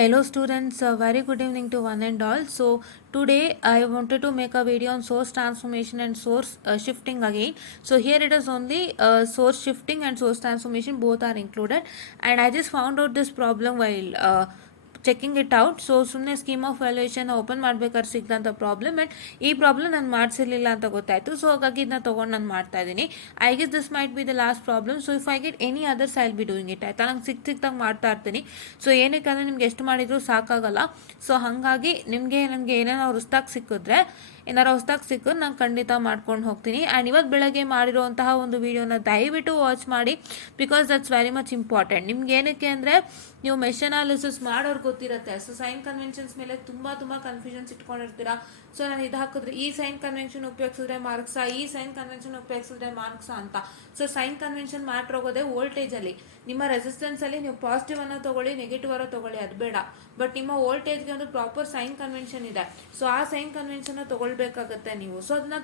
Hello students, very good evening to one and all. So today I wanted to make a video on source transformation and source shifting again. So here it is only source shifting and source transformation both are included, and I just found out this problem while checking it out. So ಸುಮ್ಮನೆ scheme of valuation open ಮಾಡ್ಬೇಕಾದ್ರೆ ಸಿಗ್ದಂಥ problem, and ಈ problem ನಾನು ಮಾಡಿಸಿರ್ಲಿಲ್ಲ ಅಂತ ಗೊತ್ತಾಯಿತು. So ಹಾಗಾಗಿ ಇದನ್ನ ತೊಗೊಂಡು ನಾನು ಮಾಡ್ತಾ ಇದ್ದೀನಿ. I guess this might be the last problem. So if I get any others I will be doing it. ಆಯಿತಾ, ನಂಗೆ ಸಿಕ್ತಾಗ ಮಾಡ್ತಾ ಇರ್ತೀನಿ. ಸೊ ಏನಕ್ಕೆ ಅಂದರೆ ನಿಮ್ಗೆ ಎಷ್ಟು ಮಾಡಿದರೂ ಸಾಕಾಗಲ್ಲ. ಸೊ ಹಾಗಾಗಿ ನನಗೆ ಏನೇನೋ ಹೊಸ್ದಾಗಿ ಸಿಕ್ಕಿದ್ರೆ ನಾನು ಖಂಡಿತ ಮಾಡ್ಕೊಂಡು ಹೋಗ್ತೀನಿ. ಆ್ಯಂಡ್ ಇವತ್ತು ಬೆಳಗ್ಗೆ ಮಾಡಿರುವಂತಹ ಒಂದು ವಿಡಿಯೋನ ದಯವಿಟ್ಟು ವಾಚ್ ಮಾಡಿ, because that's very much important. ನಿಮ್ಗೆ ಏನಕ್ಕೆ ಅಂದರೆ ನೀವು ಮೆಶ್ ಅನಾಲಿಸಿಸ್ ಮಾಡೋರು ಗೊತ್ತಿರುತ್ತೆ. ಸೊ ಸೈನ್ ಕನ್ವೆನ್ಷನ್ಸ್ ಮೇಲೆ ತುಂಬ ಕನ್ಫ್ಯೂಷನ್ಸ್ ಇಟ್ಕೊಂಡಿರ್ತೀರಾ. ಸೊ ನಾನು ಇದು ಹಾಕಿದ್ರೆ ಈ ಸೈನ್ ಕನ್ವೆನ್ಷನ್ ಉಪಯೋಗಿಸಿದ್ರೆ ಮಾರ್ಕ್ಸಾ, ಈ ಸೈನ್ ಕನ್ವೆನ್ಷನ್ ಉಪಯೋಗಿಸಿದ್ರೆ ಮಾರ್ಕ್ಸಾ ಅಂತ. ಸೊ ಸೈನ್ ಕನ್ವೆನ್ಷನ್ ಮ್ಯಾಟ್ರ್ ಹೋಗೋದೇ ವೋಲ್ಟೇಜಲ್ಲಿ. ನಿಮ್ಮ ರೆಸಿಸ್ಟೆನ್ಸಲ್ಲಿ ನೀವು ಪಾಸಿಟಿವ್ ಅನ್ನು ತೊಗೊಳ್ಳಿ, ನೆಗೆಟಿವ್ ಅನ್ನು ತೊಗೊಳ್ಳಿ, ಅದು ಬೇಡ. ಬಟ್ ನಿಮ್ಮ ವೋಲ್ಟೇಜ್ಗೆ ಒಂದು ಪ್ರಾಪರ್ ಸೈನ್ ಕನ್ವೆನ್ಷನ್ ಇದೆ. ಸೊ ಆ ಸೈನ್ ಕನ್ವೆನ್ಷನ್ನ ತೊಗೊಳ್ಬೇಕಾಗತ್ತೆ ನೀವು. ಸೊ ಅದನ್ನ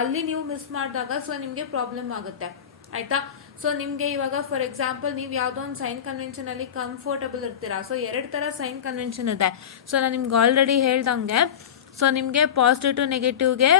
ಅಲ್ಲಿ ನೀವು ಮಿಸ್ ಮಾಡಿದಾಗ ಸೊ ನಿಮಗೆ ಪ್ರಾಬ್ಲಮ್ ಆಗುತ್ತೆ. ಆಯಿತಾ, ಸೊ ನಿಮಗೆ ಇವಾಗ ಫಾರ್ ಎಕ್ಸಾಂಪಲ್ ನೀವು ಯಾವುದೋ ಒಂದು ಸೈನ್ ಕನ್ವೆನ್ಷನಲ್ಲಿ ಕಂಫರ್ಟಬಲ್ ಇರ್ತೀರಾ. ಸೊ 2 ಥರ ಸೈನ್ ಕನ್ವೆನ್ಷನ್ ಇದೆ. ಸೊ ನಾನು ನಿಮ್ಗೆ ಆಲ್ರೆಡಿ ಹೇಳ್ದಂಗೆ, ಸೊ ನಿಮಗೆ ಪಾಸಿಟಿವ್ ಟು ನೆಗೆಟಿವ್ಗೆ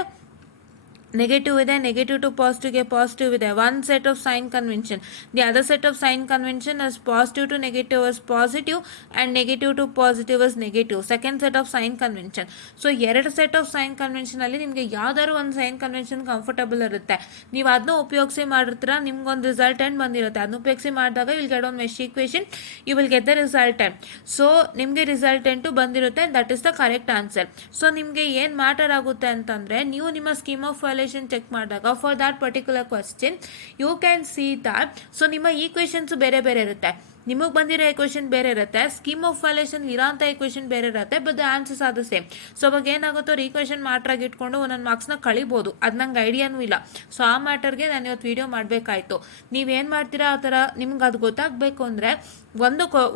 ನೆಗೆಟಿವ್ ಇದೆ, ನೆಗೆಟಿವ್ ಟು ಪಾಸಿಟಿವ್ಗೆ ಪಾಸಿಟಿವ್ ಇದೆ. One set of sign convention. The other set of sign convention is positive to negative is positive and negative to positive is negative. Second set of sign convention. So 2 set of sign ಕನ್ವೆನ್ಷನಲ್ಲಿ ನಿಮಗೆ ಯಾವ್ದಾದ್ರು ಒಂದು sign convention comfortable ಇರುತ್ತೆ. ನೀವು ಅದನ್ನ ಉಪಯೋಗಿಸಿ ಮಾಡಿರ್ತೀರ, ನಿಮ್ಗೊಂದು resultant ಬಂದಿರುತ್ತೆ. ಅದನ್ನ ಉಪಯೋಗಿಸಿ ಮಾಡಿದಾಗ will get an mesh equation, you will get the resultant. So ನಿಮಗೆ ರಿಸಲ್ಟೆಂಟು ಬಂದಿರುತ್ತೆ, that is the correct answer. So ನಿಮಗೆ ಏನು ಮ್ಯಾಟರ್ ಆಗುತ್ತೆ ಅಂತಂದರೆ, ನೀವು ನಿಮ್ಮ ಸ್ಕೀಮ್ ಆಫ್ ಚೆಕ್ ಮಾಡಿದಾಗ for that particular question you can see that. So ನಿಮ್ಮ ಈಕ್ವೇಷನ್ಸ್ ಬೇರೆ ಬೇರೆ ಇರುತ್ತೆ, ನಿಮಗೆ ಬಂದಿರೋ ಈಕ್ವೇಷನ್ ಬೇರೆ ಇರುತ್ತೆ, ಸ್ಕೀಮ್ ಆಫ್ ವ್ಯಾಲ್ಯೂಯೇಷನ್ ಇರೋಂಥ ಈಕ್ವೇಷನ್ ಬೇರೆ ಇರುತ್ತೆ, but the answers are the same. So ಅವಾಗ ಏನಾಗುತ್ತೋ, ಈಕ್ವೇಷನ್ ಮ್ಯಾಟ್ರಾಗಿ ಇಟ್ಕೊಂಡು ಒಂದೊಂದು ಮಾರ್ಕ್ಸ್ನ ಕಳಿಬೋದು. ಅದು ನಂಗೆ ಐಡಿಯಾನೂ ಇಲ್ಲ. ಸೊ ಆ ಮ್ಯಾಟರ್ಗೆ ನಾನು ಇವತ್ತು ವೀಡಿಯೋ ಮಾಡಬೇಕಾಯ್ತು. ನೀವೇನು ಮಾಡ್ತೀರಾ ಆ ಥರ ನಿಮ್ಗೆ ಅದು ಗೊತ್ತಾಗಬೇಕು ಅಂದರೆ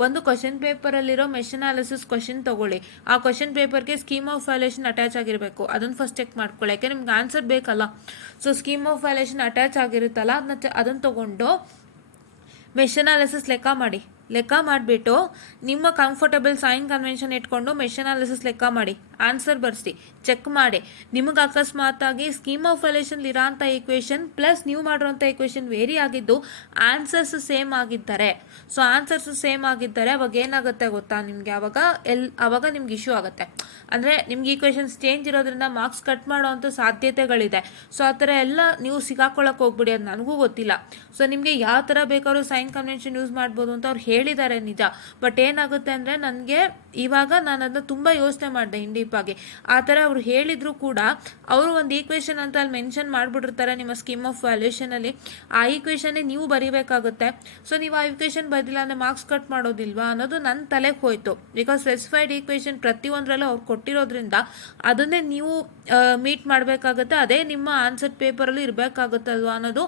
ಒಂದು ಕ್ವಶನ್ ಪೇಪರಲ್ಲಿರೋ ಮೆಶ್ ಅನಾಲಿಸಿಸ್ ಕ್ವಶನ್ ತೊಗೊಳ್ಳಿ. ಆ ಕ್ವಶನ್ ಪೇಪರ್ಗೆ ಸ್ಕೀಮ್ ಆಫ್ ವ್ಯಾಲ್ಯೂಯೇಷನ್ ಅಟ್ಯಾಚ್ ಆಗಿರಬೇಕು. ಅದನ್ನು ಫಸ್ಟ್ ಚೆಕ್ ಮಾಡ್ಕೊಳ್ಳಿ, ಯಾಕೆ ನಿಮ್ಗೆ ಆನ್ಸರ್ ಬೇಕಲ್ಲ. So scheme of valuation attach ಆಗಿರುತ್ತಲ್ಲ, ಅದನ್ನು ತೊಗೊಂಡು ಮೆಶ್ ಅನಾಲಿಸಿಸ್ ಲೆಕ್ಕ ಮಾಡಿಬಿಟ್ಟು ನಿಮ್ಮ ಕಂಫರ್ಟಬಲ್ ಸೈನ್ ಕನ್ವೆನ್ಷನ್ ಇಟ್ಕೊಂಡು ಮೆಶ್ ಅನಾಲಿಸಿಸ್ ಲೆಕ್ಕ ಮಾಡಿ, ಆನ್ಸರ್ ಬರೆಸಿ, ಚೆಕ್ ಮಾಡಿ. ನಿಮಗೆ ಅಕಸ್ಮಾತಾಗಿ ಸ್ಕೀಮ್ ಆಫ್ ವ್ಯಾಲ್ಯೂಯೇಷನ್ ಇರೋಂಥ ಈಕ್ವೇಷನ್ ಪ್ಲಸ್ ನೀವು ಮಾಡಿರೋಂಥ ಈಕ್ವೇಷನ್ ವೇರಿ ಆಗಿದ್ದು ಆನ್ಸರ್ಸ್ ಸೇಮ್ ಆಗಿದ್ದಾರೆ. ಸೊ ಆನ್ಸರ್ಸ್ ಸೇಮ್ ಆಗಿದ್ದಾರೆ, ಅವಾಗ ಏನಾಗುತ್ತೆ ಗೊತ್ತಾ ನಿಮಗೆ, ಅವಾಗ ನಿಮ್ಗೆ ಇಶ್ಯೂ ಆಗುತ್ತೆ. ಅಂದರೆ ನಿಮ್ಗೆ ಈಕ್ವೇಷನ್ಸ್ ಚೇಂಜ್ ಇರೋದ್ರಿಂದ ಮಾರ್ಕ್ಸ್ ಕಟ್ ಮಾಡೋವಂಥ ಸಾಧ್ಯತೆಗಳಿದೆ. ಸೊ ಆ ಥರ ಎಲ್ಲ ನೀವು ಸಿಗಾಕೊಳ್ಳೋಕೆ ಹೋಗ್ಬಿಡಿ, ಅದು ನನಗೂ ಗೊತ್ತಿಲ್ಲ. ಸೊ ನಿಮಗೆ ಯಾವ ಥರ ಬೇಕಾದ್ರೂ ಸೈನ್ ಕನ್ವೆನ್ಷನ್ ಯೂಸ್ ಮಾಡ್ಬೋದು ಅಂತ ಅವ್ರು ಹೇಳಿದ್ದಾರೆ ನಿಜ. ಬಟ್ ಏನಾಗುತ್ತೆ ಅಂದರೆ ನನಗೆ ಇವಾಗ ನಾನು ಅದನ್ನ ತುಂಬ ಯೋಚನೆ ಮಾಡಿದೆ ಇಂಡೀಪಾಗಿ. ಆ ಥರ ಅವ್ರು ಹೇಳಿದ್ರು ಕೂಡ ಅವರು ಒಂದು ಈಕ್ವೇಷನ್ ಅಂತ ಅಲ್ಲಿ ಮೆನ್ಷನ್ ಮಾಡಿಬಿಟ್ಟಿರ್ತಾರೆ ನಿಮ್ಮ ಸ್ಕೀಮ್ ಆಫ್ ವ್ಯಾಲ್ಯೂಯೇಷನಲ್ಲಿ. ಆ ಈಕ್ವೇಷನ್ನೇ ನೀವು ಬರೀಬೇಕಾಗುತ್ತೆ. ಸೊ ನೀವು ಆ ಈಕ್ವೇಷನ್ ಬರಲಿಲ್ಲ ಅಂದರೆ ಮಾರ್ಕ್ಸ್ ಕಟ್ ಮಾಡೋದಿಲ್ವಾ ಅನ್ನೋದು ನನ್ನ ತಲೆಗೆ ಹೋಯ್ತು. ಬಿಕಾಸ್ ಸ್ಪೆಸಿಫೈಡ್ ಈಕ್ವೇಷನ್ ಪ್ರತಿಯೊಂದರಲ್ಲೂ ಅವ್ರು ಕೊಟ್ಟಿರೋದ್ರಿಂದ ಅದನ್ನೇ ನೀವು ಮೀಟ್ ಮಾಡಬೇಕಾಗುತ್ತೆ, ಅದೇ ನಿಮ್ಮ ಆನ್ಸರ್ ಪೇಪರಲ್ಲೂ ಇರಬೇಕಾಗುತ್ತಲ್ವ ಅನ್ನೋದು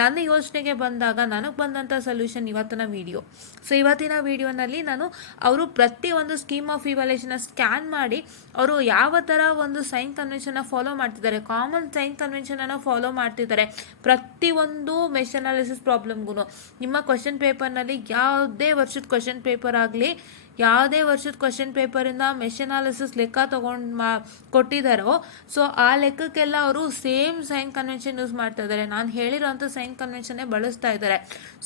ನನ್ನ ಯೋಚನೆಗೆ ಬಂದಾಗ ನನಗೆ ಬಂದಂಥ ಸೊಲ್ಯೂಷನ್ ಇವತ್ತಿನ ವಿಡಿಯೋ. ಸೊ ಇವತ್ತಿನ ವಿಡಿಯೋನಲ್ಲಿ ನಾನು ಅವರು ಪ್ರತಿಯೊಂದು ಸ್ಕೀಮ್ ಆಫ್ ಇವ್ಯಾಲ್ಯೂಯೇಷನ್ನ ಸ್ಕ್ಯಾನ್ ಮಾಡಿ ಅವರು ಯಾವ ಥರ ಒಂದು ಸೈನ್ ಕನ್ವೆನ್ಷನ್ನ ಫಾಲೋ ಮಾಡ್ತಿದ್ದಾರೆ, ಕಾಮನ್ ಸೈನ್ ಕನ್ವೆನ್ಷನನ್ನು ಫಾಲೋ ಮಾಡ್ತಿದ್ದಾರೆ ಪ್ರತಿಯೊಂದು ಮೆಶ್ ಅನಾಲಿಸಿಸ್ ಪ್ರಾಬ್ಲಮ್ಗೂ. ನಿಮ್ಮ ಕ್ವಶನ್ ಪೇಪರ್ನಲ್ಲಿ ಯಾವುದೇ ವರ್ಷದ ಕ್ವಶನ್ ಪೇಪರ್ ಆಗಲಿ, ಯಾವುದೇ ವರ್ಷದ ಕ್ವಶನ್ ಪೇಪರಿಂದ ಮೆಶ್ ಅನಾಲಿಸಿಸ್ ಲೆಕ್ಕ ತೊಗೊಂಡು ಕೊಟ್ಟಿದ್ದಾರೋ, ಸೊ ಆ ಲೆಕ್ಕಕ್ಕೆಲ್ಲ ಅವರು ಸೇಮ್ ಸೈನ್ ಕನ್ವೆನ್ಷನ್ ಯೂಸ್ ಮಾಡ್ತಾ ಇದ್ದಾರೆ. ನಾನು ಹೇಳಿರೋಂಥ ಸೈನ್ ಕನ್ವೆನ್ಷನ್ನೇ ಬಳಸ್ತಾ ಇದ್ದಾರೆ.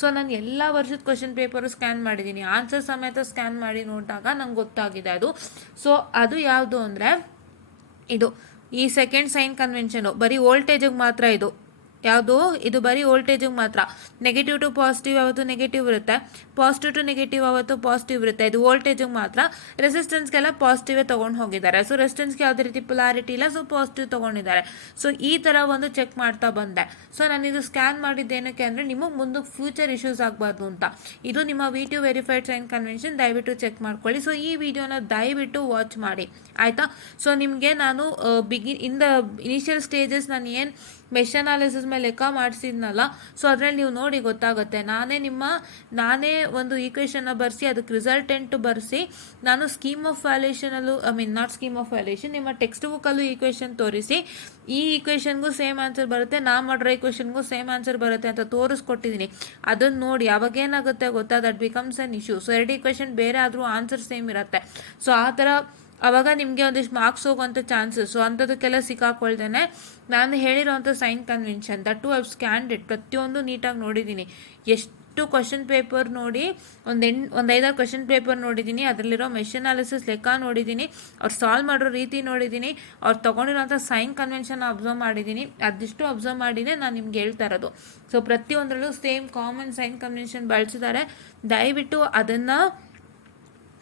ಸೊ ನಾನು ಎಲ್ಲ ವರ್ಷದ ಕ್ವಶನ್ ಪೇಪರು ಸ್ಕ್ಯಾನ್ ಮಾಡಿದ್ದೀನಿ, ಆನ್ಸರ್ ಸಮೇತ ಸ್ಕ್ಯಾನ್ ಮಾಡಿ ನೋಡಿದಾಗ ನಂಗೆ ಗೊತ್ತಾಗಿದೆ ಅದು. ಸೊ ಅದು ಯಾವುದು ಅಂದರೆ ಈ ಸೆಕೆಂಡ್ ಸೈನ್ ಕನ್ವೆನ್ಷನು ಬರೀ ವೋಲ್ಟೇಜಿಗೆ ಮಾತ್ರ ಇದು ಬರೀ ವೋಲ್ಟೇಜಿಗೆ ಮಾತ್ರ. ನೆಗೆಟಿವ್ ಟು ಪಾಸಿಟಿವ್ ಯಾವತ್ತು ನೆಗೆಟಿವ್ ಇರುತ್ತೆ, ಪಾಸಿಟಿವ್ ಟು ನೆಗೆಟಿವ್ ಯಾವತ್ತು ಪಾಸಿಟಿವ್ ಇರುತ್ತೆ. ಇದು ವೋಲ್ಟೇಜಿಗೆ ಮಾತ್ರ. ರೆಸಿಸ್ಟೆನ್ಸ್ಗೆಲ್ಲ ಪಾಸಿಟಿವೇ ತೊಗೊಂಡು ಹೋಗಿದ್ದಾರೆ. ಸೊ ರೆಸಿಸ್ಟೆನ್ಸ್ಗೆ ಯಾವುದೇ ರೀತಿ ಪೊಲಾರಿಟಿ ಇಲ್ಲ, ಸೊ ಪಾಸಿಟಿವ್ ತೊಗೊಂಡಿದ್ದಾರೆ. ಸೊ ಈ ಥರ ಒಂದು ಚೆಕ್ ಮಾಡ್ತಾ ಬಂದೆ. ಸೊ ನಾನು ಇದು ಸ್ಕ್ಯಾನ್ ಮಾಡಿದ್ದೇನಕ್ಕೆ ಅಂದರೆ ನಿಮಗೆ ಮುಂದಕ್ಕೆ ಫ್ಯೂಚರ್ ಇಶ್ಯೂಸ್ ಆಗಬಾರ್ದು ಅಂತ. ಇದು ನಿಮ್ಮ V2 ವೆರಿಫೈಡ್ ಸೈನ್ ಕನ್ವೆನ್ಷನ್, ದಯವಿಟ್ಟು ಚೆಕ್ ಮಾಡ್ಕೊಳ್ಳಿ. ಸೊ ಈ ವಿಡಿಯೋನ ದಯವಿಟ್ಟು ವಾಚ್ ಮಾಡಿ, ಆಯಿತಾ. ಸೊ ನಿಮಗೆ ನಾನು ಇನ್ ದ ಇನಿಷಿಯಲ್ ಸ್ಟೇಜಸ್ ನಾನು ಏನು ಮೆಶ್ ಅನಾಲಿಸಿಸ್ ಮೇಲೆ ಲೆಕ್ಕ ಮಾಡಿಸಿದ್ನಲ್ಲ, ಸೊ ಅದರಲ್ಲಿ ನೀವು ನೋಡಿ ಗೊತ್ತಾಗುತ್ತೆ. ನಾನೇ ಒಂದು ಈಕ್ವೇಷನ್ನ ಬರೆಸಿ ಅದಕ್ಕೆ ರಿಸಲ್ಟೆಂಟ್ ಬರೆಸಿ ನಾನು ಸ್ಕೀಮ್ ಆಫ್ ವ್ಯಾಲ್ಯೂಷನಲ್ಲೂ ನಾಟ್ ಸ್ಕೀಮ್ ಆಫ್ ವ್ಯಾಲ್ಯೂಷನ್, ನಿಮ್ಮ ಟೆಕ್ಸ್ಟ್ ಬುಕ್ಕಲ್ಲೂ ಈಕ್ವೇಷನ್ ತೋರಿಸಿ ಈ ಈಕ್ವೇಷನ್ಗೂ ಸೇಮ್ ಆನ್ಸರ್ ಬರುತ್ತೆ, ನಾ ಮಾಡಿರೋ ಈಕ್ವೇಷನ್ಗೂ ಸೇಮ್ ಆನ್ಸರ್ ಬರುತ್ತೆ ಅಂತ ತೋರಿಸ್ಕೊಟ್ಟಿದ್ದೀನಿ. ಅದನ್ನು ನೋಡಿ ಅವಾಗೇನಾಗುತ್ತೆ ಗೊತ್ತಾ, that becomes an issue. So 2 equation ಬೇರೆ ಆದರೂ ಆನ್ಸರ್ ಸೇಮ್ ಇರುತ್ತೆ. ಸೊ ಆ ಥರ ಆವಾಗ ನಿಮಗೆ ಒಂದಿಷ್ಟು ಮಾರ್ಕ್ಸ್ ಹೋಗುವಂಥ ಚಾನ್ಸಸ್. ಸೊ ಅಂಥದಕ್ಕೆಲ್ಲ ಸಿಕ್ಕಾಕೊಳ್ದೇನೆ ನಾನು ಹೇಳಿರೋವಂಥ sign convention that I've scanned it, ಪ್ರತಿಯೊಂದು ನೀಟಾಗಿ ನೋಡಿದ್ದೀನಿ. ಎಷ್ಟು ಕ್ವಶನ್ ಪೇಪರ್ ನೋಡಿ, ಒಂದು 5-6 ಕ್ವಶನ್ ಪೇಪರ್ ನೋಡಿದ್ದೀನಿ, ಅದರಲ್ಲಿರೋ ಮೆಶ್ ಅನಾಲಿಸಿಸ್ ಲೆಕ್ಕ ನೋಡಿದ್ದೀನಿ, ಅವ್ರು ಸಾಲ್ವ್ ಮಾಡೋ ರೀತಿ ನೋಡಿದ್ದೀನಿ, ಅವ್ರು ತೊಗೊಂಡಿರೋಂಥ ಸೈನ್ ಕನ್ವೆನ್ಷನ್ ಅಬ್ಸರ್ವ್ ಮಾಡಿದ್ದೀನಿ. ಅದಿಷ್ಟು ಅಬ್ಸರ್ವ್ ಮಾಡಿನೇ ನಾನು ನಿಮ್ಗೆ ಹೇಳ್ತಾ ಇರೋದು. ಸೊ ಪ್ರತಿಯೊಂದರಲ್ಲೂ ಸೇಮ್ ಕಾಮನ್ ಸೈನ್ ಕನ್ವೆನ್ಷನ್ ಬಳಸಿದ್ದಾರೆ. ದಯವಿಟ್ಟು ಅದನ್ನು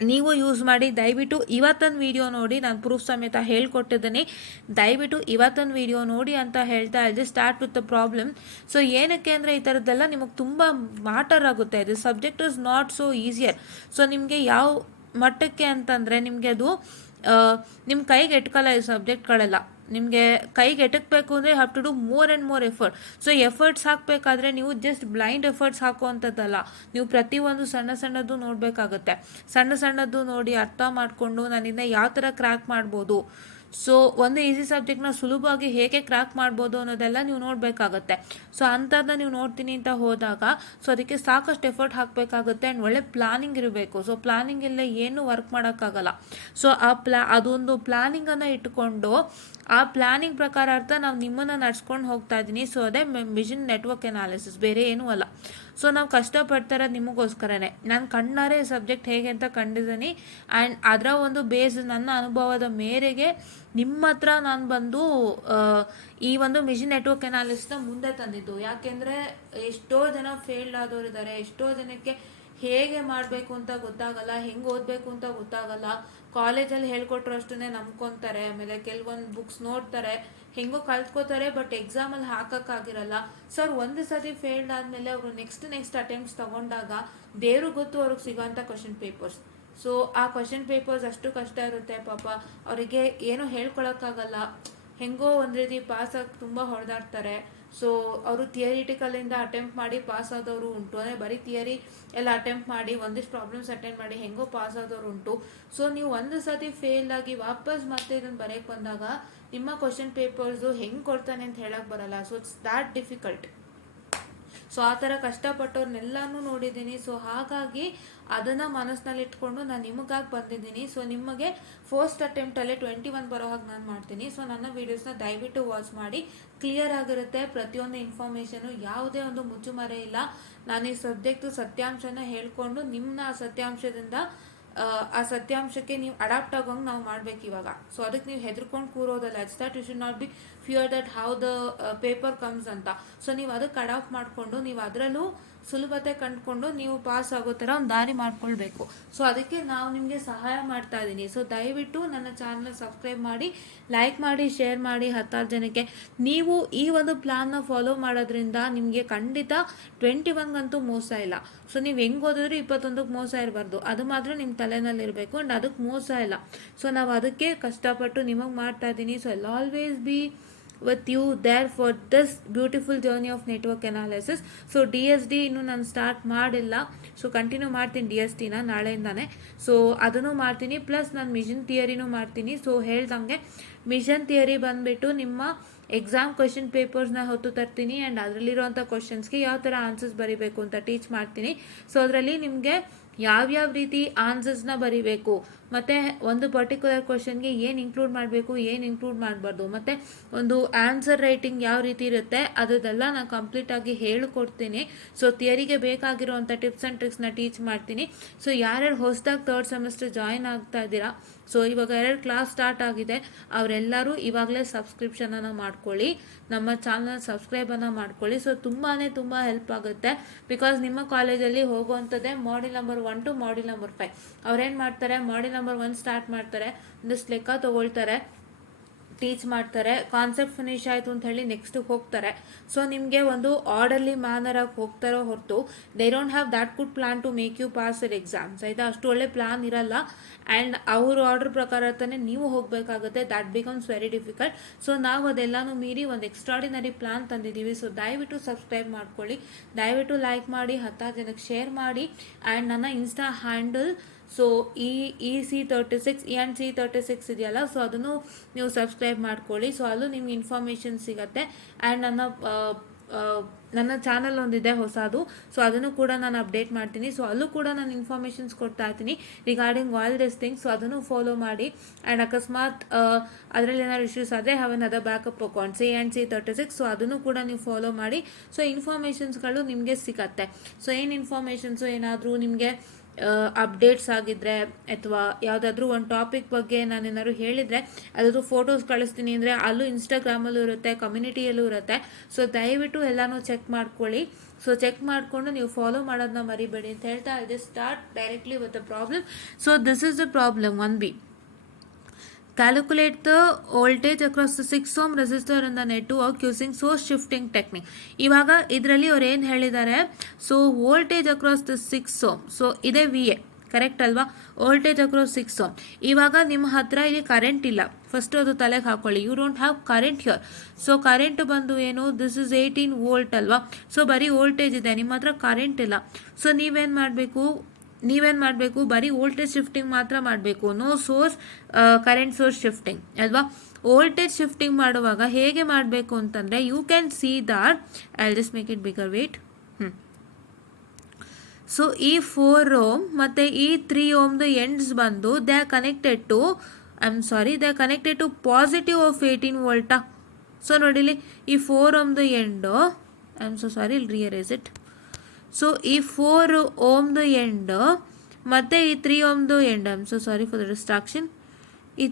ನೀವು ಯೂಸ್ ಮಾಡಿ. ದಯವಿಟ್ಟು ಇವತ್ತೊಂದು ವಿಡಿಯೋ ನೋಡಿ, ನಾನು ಪ್ರೂಫ್ ಸಮೇತ ಹೇಳ್ಕೊಟ್ಟಿದ್ದೀನಿ. ದಯವಿಟ್ಟು ಇವತ್ತೊಂದು ವಿಡಿಯೋ ನೋಡಿ ಅಂತ ಹೇಳ್ತಾ ಇದ್ದೆ. Start with the problem. So ಏನಕ್ಕೆ ಅಂದರೆ ಈ ಥರದ್ದೆಲ್ಲ ನಿಮಗೆ ತುಂಬ ಮ್ಯಾಟರ್ ಆಗುತ್ತೆ. ಇದು subject is not so easier. So ನಿಮಗೆ ಯಾವ ಮಟ್ಟಕ್ಕೆ ಅಂತಂದರೆ ನಿಮಗೆ ಅದು ನಿಮ್ಮ ಕೈಗೆ ಎಟ್ಕಲ್ಲ ಈ ಸಬ್ಜೆಕ್ಟ್ಗಳೆಲ್ಲ. ನಿಮಗೆ ಕೈಗೆ ಎಟಕಬೇಕು ಅಂದರೆ have to do more and more effort. So efforts ಹಾಕಬೇಕಾದ್ರೆ ನೀವು ಜಸ್ಟ್ ಬ್ಲೈಂಡ್ ಎಫರ್ಟ್ಸ್ ಹಾಕುವಂಥದ್ದಲ್ಲ, ನೀವು ಪ್ರತಿಯೊಂದು ಸಣ್ಣದು ನೋಡಬೇಕಾಗತ್ತೆ. ಸಣ್ಣದು ನೋಡಿ ಅರ್ಥ ಮಾಡಿಕೊಂಡು ನನ್ನಿಂದ ಯಾವ ಥರ ಕ್ರ್ಯಾಕ್ ಮಾಡ್ಬೋದು, ಸೊ ಒಂದು ಈಸಿ ಸಬ್ಜೆಕ್ಟ್ನ ಸುಲಭವಾಗಿ ಹೇಗೆ ಕ್ರ್ಯಾಕ್ ಮಾಡ್ಬೋದು ಅನ್ನೋದೆಲ್ಲ ನೀವು ನೋಡಬೇಕಾಗತ್ತೆ. ಸೊ ಅಂಥದ್ದನ್ನ ನೀವು ನೋಡ್ತೀನಿ ಅಂತ ಹೋದಾಗ ಸೊ ಅದಕ್ಕೆ ಸಾಕಷ್ಟು ಎಫರ್ಟ್ ಹಾಕಬೇಕಾಗುತ್ತೆ ಆ್ಯಂಡ್ ಒಳ್ಳೆ ಪ್ಲಾನಿಂಗ್ ಇರಬೇಕು. ಸೊ ಪ್ಲಾನಿಂಗ್ ಇಲ್ಲ ಏನು ವರ್ಕ್ ಮಾಡೋಕ್ಕಾಗಲ್ಲ. ಸೊ ಅದೊಂದು ಪ್ಲಾನಿಂಗನ್ನು ಇಟ್ಕೊಂಡು ಆ ಪ್ಲಾನಿಂಗ್ ಪ್ರಕಾರ ನಾವು ನಿಮ್ಮನ್ನು ನಡ್ಸ್ಕೊಂಡು ಹೋಗ್ತಾ ಇದ್ದೀನಿ. ಸೊ ಅದೇ ವಿಷನ್ ನೆಟ್ವರ್ಕ್ ಅನಾಲಿಸಿಸ್, ಬೇರೆ ಏನೂ ಅಲ್ಲ. ಸೊ ನಾವು ಕಷ್ಟಪಡ್ತಾಯಿರೋದು ನಿಮಗೋಸ್ಕರನೇ. ನಾನು ಕಣ್ಣಾರೆ ಸಬ್ಜೆಕ್ಟ್ ಹೇಗೆ ಅಂತ ಕಂಡಿದ್ದೀನಿ ಆ್ಯಂಡ್ ಅದರ ಒಂದು ಬೇಸ್ ನನ್ನ ಅನುಭವದ ಮೇರೆಗೆ ನಿಮ್ಮ ಹತ್ರ ನಾನು ಬಂದು ಈ ಒಂದು ವಿಷನ್ ನೆಟ್ವರ್ಕ್ ಅನಾಲಿಸಿಸ್ನ ಮುಂದೆ ತಂದಿದ್ದು. ಯಾಕೆಂದರೆ ಎಷ್ಟೋ ಜನ ಫೇಲ್ಡ್ ಆದವರು ಇದ್ದಾರೆ, ಎಷ್ಟೋ ಜನಕ್ಕೆ ಹೇಗೆ ಮಾಡಬೇಕು ಅಂತ ಗೊತ್ತಾಗಲ್ಲ, ಹೆಂಗೆ ಓದಬೇಕು ಅಂತ ಗೊತ್ತಾಗಲ್ಲ. ಕಾಲೇಜಲ್ಲಿ ಹೇಳ್ಕೊಟ್ರು ಅಷ್ಟನ್ನೇ ನಂಬ್ಕೊತಾರೆ, ಆಮೇಲೆ ಕೆಲವೊಂದು ಬುಕ್ಸ್ ನೋಡ್ತಾರೆ, ಹೆಂಗೋ ಕಲ್ತ್ಕೋತಾರೆ, ಬಟ್ ಎಕ್ಸಾಮಲ್ಲಿ ಹಾಕೋಕ್ಕಾಗಿರಲ್ಲ. ಸರ್ ಒಂದು ಸತಿ ಫೇಲ್ಡ್ ಆದಮೇಲೆ ಅವರು ನೆಕ್ಸ್ಟ್ ಅಟೆಂಪ್ಟ್ಸ್ ತೊಗೊಂಡಾಗ ದೇವ್ರು ಗೊತ್ತು ಅವ್ರಿಗೆ ಸಿಗೋಂಥ ಕ್ವಶನ್ ಪೇಪರ್ಸ್. ಸೊ ಆ ಕ್ವಶನ್ ಪೇಪರ್ಸ್ ಅಷ್ಟು ಕಷ್ಟ ಇರುತ್ತೆ ಪಾಪ, ಅವರಿಗೆ ಏನೂ ಹೇಳ್ಕೊಳಕ್ಕಾಗಲ್ಲ. ಹೆಂಗೋ ಒಂದು ರೀತಿ ಪಾಸಾಗಿ ತುಂಬ ಹೊಡೆದಾಡ್ತಾರೆ. ಸೊ ಅವರು ಥಿಯರಿಟಿಕಲಿಂದ ಅಟೆಂಪ್ಟ್ ಮಾಡಿ ಪಾಸ್ ಆದವರು ಉಂಟು, ಅಂದರೆ ಬರೀ ಥಿಯರಿ ಎಲ್ಲ ಅಟೆಂಪ್ಟ್ ಮಾಡಿ ಒಂದಿಷ್ಟು ಪ್ರಾಬ್ಲಮ್ಸ್ ಅಟೆಂಡ್ ಮಾಡಿ ಹೆಂಗೋ ಪಾಸ್ ಆದವರು ಉಂಟು. ಸೊ ನೀವು ಒಂದು ಸತಿ ಫೇಲ್ ಆಗಿ ವಾಪಸ್ ಮತ್ತೆ ಇದನ್ನು ಬರೆಯಕ್ಕೆ ಬಂದಾಗ ನಿಮ್ಮ ಕ್ವಶನ್ ಪೇಪರ್ಸು ಹೆಂಗೆ ಕೊಡ್ತಾನೆ ಅಂತ ಹೇಳಕ್ಕೆ ಬರಲ್ಲ. So it's that difficult. So ಆ ಥರ ಕಷ್ಟಪಟ್ಟವ್ರನ್ನೆಲ್ಲನೂ ನೋಡಿದ್ದೀನಿ. ಸೊ ಹಾಗಾಗಿ ಅದನ್ನು ಮನಸ್ಸಿನಲ್ಲಿ ಇಟ್ಕೊಂಡು ನಾನು ನಿಮಗಾಗಿ ಬಂದಿದ್ದೀನಿ. ಸೊ ನಿಮಗೆ ಫಸ್ಟ್ ಅಟೆಂಪ್ಟಲ್ಲೇ 21 ಬರೋ ಹಾಗೆ ನಾನು ಮಾಡ್ತೀನಿ. ಸೊ ನನ್ನ ವೀಡಿಯೋಸ್ನ ದಯವಿಟ್ಟು ವಾಚ್ ಮಾಡಿ, ಕ್ಲಿಯರ್ ಆಗಿರುತ್ತೆ ಪ್ರತಿಯೊಂದು ಇನ್ಫಾರ್ಮೇಷನು, ಯಾವುದೇ ಒಂದು ಮುಚ್ಚುಮರೆ ಇಲ್ಲ. ನಾನು ಈ ಸಬ್ಜೆಕ್ಟು ಸತ್ಯಾಂಶನ ಹೇಳ್ಕೊಂಡು ನಿಮ್ಮನ್ನ ಆ ಸತ್ಯಾಂಶಕ್ಕೆ ನೀವು ಅಡಾಪ್ಟ್ ಆಗೋಂಗೆ ನಾವು ಮಾಡಬೇಕು ಇವಾಗ. ಸೊ ಅದಕ್ಕೆ ನೀವು ಹೆದರ್ಕೊಂಡು ಕೂರೋದಲ್ಲ. It's that you should not be fear that how the paper comes ಅಂತ. ಸೊ ನೀವು ಅದಕ್ಕೆ ಅಡಾಪ್ಟ್ ಮಾಡಿಕೊಂಡು ನೀವು ಅದರಲ್ಲೂ ಸುಲಭತೆ ಕಂಡುಕೊಂಡು ನೀವು ಪಾಸ್ ಆಗೋ ಥರ ಒಂದು ದಾರಿ ಮಾಡ್ಕೊಳ್ಬೇಕು. ಸೊ ಅದಕ್ಕೆ ನಾವು ನಿಮಗೆ ಸಹಾಯ ಮಾಡ್ತಾ ಇದ್ದೀನಿ. ಸೊ ದಯವಿಟ್ಟು ನನ್ನ ಚಾನಲ್ ಸಬ್ಸ್ಕ್ರೈಬ್ ಮಾಡಿ, ಲೈಕ್ ಮಾಡಿ, ಶೇರ್ ಮಾಡಿ 10 ಜನಕ್ಕೆ. ನೀವು ಈ ಒಂದು ಪ್ಲಾನ್ನ ಫಾಲೋ ಮಾಡೋದ್ರಿಂದ ನಿಮಗೆ ಖಂಡಿತ 21ಗಂತೂ ಮೋಸ ಇಲ್ಲ. ಸೊ ನೀವು ಹೆಂಗೆ ಓದಿದ್ರು 21ಕ್ಕೆ ಮೋಸ ಇರಬಾರ್ದು, ಅದು ಮಾತ್ರ ನಿಮ್ಮ ತಲೆನಲ್ಲಿರಬೇಕು ಆ್ಯಂಡ್ ಅದಕ್ಕೆ ಮೋಸ ಇಲ್ಲ. ಸೊ ನಾವು ಅದಕ್ಕೆ ಕಷ್ಟಪಟ್ಟು ನಿಮಗೆ ಮಾಡ್ತಾ ಇದ್ದೀನಿ. So I'll always B with you there for this beautiful journey of network analysis. So DSD ಇನ್ನೂ ನಾನು ಸ್ಟಾರ್ಟ್ ಮಾಡಿಲ್ಲ. ಸೊ ಕಂಟಿನ್ಯೂ ಮಾಡ್ತೀನಿ DSTನ ನಾಳೆಯಿಂದಾನೆ. ಸೊ ಅದನ್ನು ಮಾಡ್ತೀನಿ, ಪ್ಲಸ್ ನಾನು ಮಿಷನ್ ಥಿಯರಿನೂ ಮಾಡ್ತೀನಿ. ಸೊ ಹೇಳ್ದಂಗೆ ಮಿಷನ್ ಥಿಯರಿ ಬಂದುಬಿಟ್ಟು ನಿಮ್ಮ ಎಕ್ಸಾಮ್ ಕ್ವಶನ್ ಪೇಪರ್ಸ್ನ ಹೊತ್ತು ತರ್ತೀನಿ ಆ್ಯಂಡ್ ಅದರಲ್ಲಿರೋಂಥ ಕ್ವಶನ್ಸ್ಗೆ ಯಾವ ಥರ ಆನ್ಸರ್ಸ್ ಬರೀಬೇಕು ಅಂತ ಟೀಚ್ ಮಾಡ್ತೀನಿ. ಸೊ ಅದರಲ್ಲಿ ನಿಮಗೆ ಯಾವ್ಯಾವ ರೀತಿ ಆನ್ಸರ್ಸ್ನ ಬರೀಬೇಕು, ಮತ್ತು ಒಂದು ಪರ್ಟಿಕ್ಯುಲರ್ ಕ್ವಶನ್ಗೆ ಏನು ಇನ್ಕ್ಲೂಡ್ ಮಾಡಬೇಕು, ಏನು ಇನ್ಕ್ಲೂಡ್ ಮಾಡಬಾರ್ದು, ಮತ್ತು ಒಂದು ಆನ್ಸರ್ ರೈಟಿಂಗ್ ಯಾವ ರೀತಿ ಇರುತ್ತೆ ಅದೆಲ್ಲ ನಾನು ಕಂಪ್ಲೀಟಾಗಿ ಹೇಳಿಕೊಡ್ತೀನಿ. ಸೊ ಥಿಯರಿಗೆ ಬೇಕಾಗಿರೋವಂಥ ಟಿಪ್ಸ್ ಆ್ಯಂಡ್ ಟ್ರಿಕ್ಸ್ನ ಟೀಚ್ ಮಾಡ್ತೀನಿ. ಸೊ ಯಾರ್ಯಾರು ಹೊಸದಾಗಿ 3rd ಸೆಮಿಸ್ಟರ್ ಜಾಯಿನ್ ಆಗ್ತಾ ಇದ್ದೀರಾ, ಸೊ ಇವಾಗ 2 ಕ್ಲಾಸ್ ಸ್ಟಾರ್ಟ್ ಆಗಿದೆ, ಅವರೆಲ್ಲರೂ ಇವಾಗಲೇ ಸಬ್ಸ್ಕ್ರಿಪ್ಷನನ್ನು ಮಾಡ್ಕೊಳ್ಳಿ, ನಮ್ಮ ಚಾನಲ್ ಸಬ್ಸ್ಕ್ರೈಬನ್ನು ಮಾಡ್ಕೊಳ್ಳಿ. ಸೊ ತುಂಬಾ ಹೆಲ್ಪ್ ಆಗುತ್ತೆ. ಬಿಕಾಸ್ ನಿಮ್ಮ ಕಾಲೇಜಲ್ಲಿ ಹೋಗುವಂಥದ್ದೇ module number 1 to module number 5. ಅವ್ರೇನು ಮಾಡ್ತಾರೆ, ಮಾಡ್ಯೂಲ್ ನಂಬರ್ 1 ಸ್ಟಾರ್ಟ್ ಮಾಡ್ತಾರೆ, ಒಂದಷ್ಟು ಲೆಕ್ಕ ತೊಗೊಳ್ತಾರೆ, ಟೀಚ್ ಮಾಡ್ತಾರೆ. ಕಾನ್ಸೆಪ್ಟ್ ಫಿನಿಶ್ ಆಯಿತು ಅಂತ ಹೇಳಿ ನೆಕ್ಸ್ಟ್ ಹೋಗ್ತಾರೆ. ಸೊ ನಿಮಗೆ ಒಂದು ಆರ್ಡರ್ಲಿ ಮ್ಯಾನರಾಗಿ ಹೋಗ್ತಾರೋ ಹೊರತು they don't have that good plan to make you pass your exams. ಆಯಿತಾ, ಅಷ್ಟು ಒಳ್ಳೆ ಪ್ಲಾನ್ ಇರಲ್ಲ. ಆ್ಯಂಡ್ ಅವ್ರ ಆರ್ಡರ್ ಪ್ರಕಾರ ತಾನೇ ನೀವು ಹೋಗಬೇಕಾಗುತ್ತೆ. That becomes very difficult. So ನಾವು ಅದೆಲ್ಲನೂ ಮೀರಿ ಒಂದು ಎಕ್ಸ್ಟ್ರಾಡಿನರಿ ಪ್ಲಾನ್ ತಂದಿದ್ದೀವಿ. ಸೊ ದಯವಿಟ್ಟು ಸಬ್ಸ್ಕ್ರೈಬ್ ಮಾಡ್ಕೊಳ್ಳಿ, ದಯವಿಟ್ಟು ಲೈಕ್ ಮಾಡಿ, 10 ಜನಕ್ಕೆ ಶೇರ್ ಮಾಡಿ. ಆ್ಯಂಡ್ ನನ್ನ insta handle so EC36 EC36 ಇದೆಯಲ್ಲ, ಸೊ ಅದನ್ನು ನೀವು ಸಬ್ಸ್ಕ್ರೈಬ್ ಮಾಡ್ಕೊಳ್ಳಿ. ಸೊ ಅಲ್ಲೂ ನಿಮ್ಗೆ ಇನ್ಫಾರ್ಮೇಷನ್ ಸಿಗುತ್ತೆ. ಆ್ಯಂಡ್ ನನ್ನ ಚಾನಲ್ ಒಂದಿದೆ ಹೊಸದು, ಸೊ ಅದನ್ನು ಕೂಡ ನಾನು ಅಪ್ಡೇಟ್ ಮಾಡ್ತೀನಿ. ಸೊ ಅಲ್ಲೂ ಕೂಡ ನಾನು ಇನ್ಫಾರ್ಮೇಷನ್ಸ್ ಕೊಡ್ತಾ ಇರ್ತೀನಿ regarding all this things. So ಅದನ್ನು ಫಾಲೋ ಮಾಡಿ. ಆ್ಯಂಡ್ ಅಕಸ್ಮಾತ್ ಅದರಲ್ಲಿ ಏನಾದ್ರು ಇಶ್ಯೂಸ್ ಆದರೆ have an other backup account C36. So ಅದನ್ನು ಕೂಡ ನೀವು ಫಾಲೋ ಮಾಡಿ. ಸೊ ಇನ್ಫಾರ್ಮೇಷನ್ಸ್ಗಳು ನಿಮಗೆ ಸಿಗತ್ತೆ. ಸೊ ಏನು ಇನ್ಫಾರ್ಮೇಷನ್ಸು ಏನಾದರೂ ನಿಮಗೆ ಅಪ್ಡೇಟ್ಸ್ ಆಗಿದ್ದರೆ ಅಥವಾ ಯಾವುದಾದ್ರೂ ಒಂದು ಟಾಪಿಕ್ ಬಗ್ಗೆ ನಾನೇನಾದ್ರು ಹೇಳಿದರೆ ಅದ್ರದ್ದು ಫೋಟೋಸ್ ಕಳಿಸ್ತೀನಿ ಅಂದರೆ ಅಲ್ಲೂ ಇನ್ಸ್ಟಾಗ್ರಾಮಲ್ಲೂ ಇರುತ್ತೆ, ಕಮ್ಯುನಿಟಿಯಲ್ಲೂ ಇರುತ್ತೆ. ಸೊ ದಯವಿಟ್ಟು ಎಲ್ಲನೂ ಚೆಕ್ ಮಾಡ್ಕೊಳ್ಳಿ. ಸೊ ಚೆಕ್ ಮಾಡಿಕೊಂಡು ನೀವು ಫಾಲೋ ಮಾಡೋದನ್ನ ಮರಿಬೇಡಿ ಅಂತ ಹೇಳ್ತಾ ಇದು start directly with the problem. So this is the problem 1B. Calculate the voltage across the 6 ohm resistor in the network using source shifting technique. ಇವಾಗ ಇದರಲ್ಲಿ ಅವ್ರು ಏನು ಹೇಳಿದ್ದಾರೆ, so voltage across the 6 ohm. So ಇದೇ VA correct ಅಲ್ವಾ, voltage across 6 ohm. ಇವಾಗ ನಿಮ್ಮ ಹತ್ರ ಇಲ್ಲಿ ಕರೆಂಟ್ ಇಲ್ಲ, ಫಸ್ಟ್ ಅದು ತಲೆಗೆ ಹಾಕೊಳ್ಳಿ. You don't have current here. So current ಬಂದು ಏನು, ದಿಸ್ ಇಸ್ 18 ವೋಲ್ಟ್ ಅಲ್ವಾ. ಸೊ ಬರೀ ವೋಲ್ಟೇಜ್ ಇದೆ, ನಿಮ್ಮ ಹತ್ರ ಕರೆಂಟ್ ಇಲ್ಲ. ಸೊ ನೀವೇನು ಮಾಡಬೇಕು, ಬರೀ ವೋಲ್ಟೇಜ್ ಶಿಫ್ಟಿಂಗ್ ಮಾತ್ರ ಮಾಡಬೇಕು, no source current source shifting ಅಲ್ವಾ. ವೋಲ್ಟೇಜ್ ಶಿಫ್ಟಿಂಗ್ ಮಾಡುವಾಗ ಹೇಗೆ ಮಾಡಬೇಕು ಅಂತಂದರೆ, you can see that I will just make it bigger wait. So ಈ 4 ohm ಮತ್ತು ಈ 3 ohmದು ಎಂಡ್ಸ್ ಬಂದು they are connected to positive of 18 ವೋಲ್ಟಾ. ಸೊ ನೋಡಿಲಿ, ಈ 4 ohmದು end, I am so sorry, I'll realise it. So ಈ 4 ohmದು ಎಂಡ್ ಮತ್ತು ಈ 3 ohmದು end, I am so sorry for the distraction. ಈ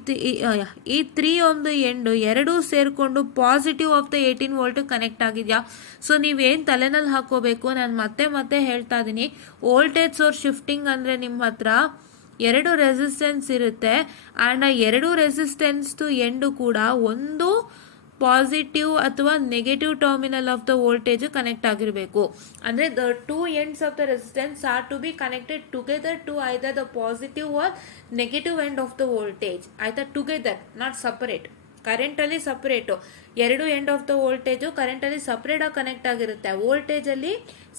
3 ohmದು ಎಂಡು ಎರಡೂ ಸೇರಿಕೊಂಡು positive of the 18 volt connect ಆಗಿದೆಯಾ. ಸೊ ನೀವೇನು ತಲೆನಲ್ಲಿ ಹಾಕೋಬೇಕು, ನಾನು ಮತ್ತೆ ಹೇಳ್ತಾ ಇದ್ದೀನಿ, ವೋಲ್ಟೇಜ್ ಸೋರ್ಸ್ ಶಿಫ್ಟಿಂಗ್ ಅಂದರೆ ನಿಮ್ಮ ಹತ್ರ 2 ರೆಸಿಸ್ಟೆನ್ಸ್ ಇರುತ್ತೆ. ಆ್ಯಂಡ್ ಆ 2 ರೆಸಿಸ್ಟೆನ್ಸ್ದು ಎಂಡು ಕೂಡ ಒಂದು ಪಾಸಿಟಿವ್ ಅಥವಾ negative terminal of the voltage connect ಆಗಿರಬೇಕು. ಅಂದರೆ the 2 ends of the resistance are to be connected together to either the positive or negative end of the voltage. ಆಯಿತಾ, ಟುಗೆದರ್, ನಾಟ್ ಸಪರೇಟ್. ಕರೆಂಟಲ್ಲಿ separate, 2 end of the voltage ಕರೆಂಟಲ್ಲಿ ಸಪ್ರೇಟಾಗಿ connect ಆಗಿರುತ್ತೆ, ವೋಲ್ಟೇಜಲ್ಲಿ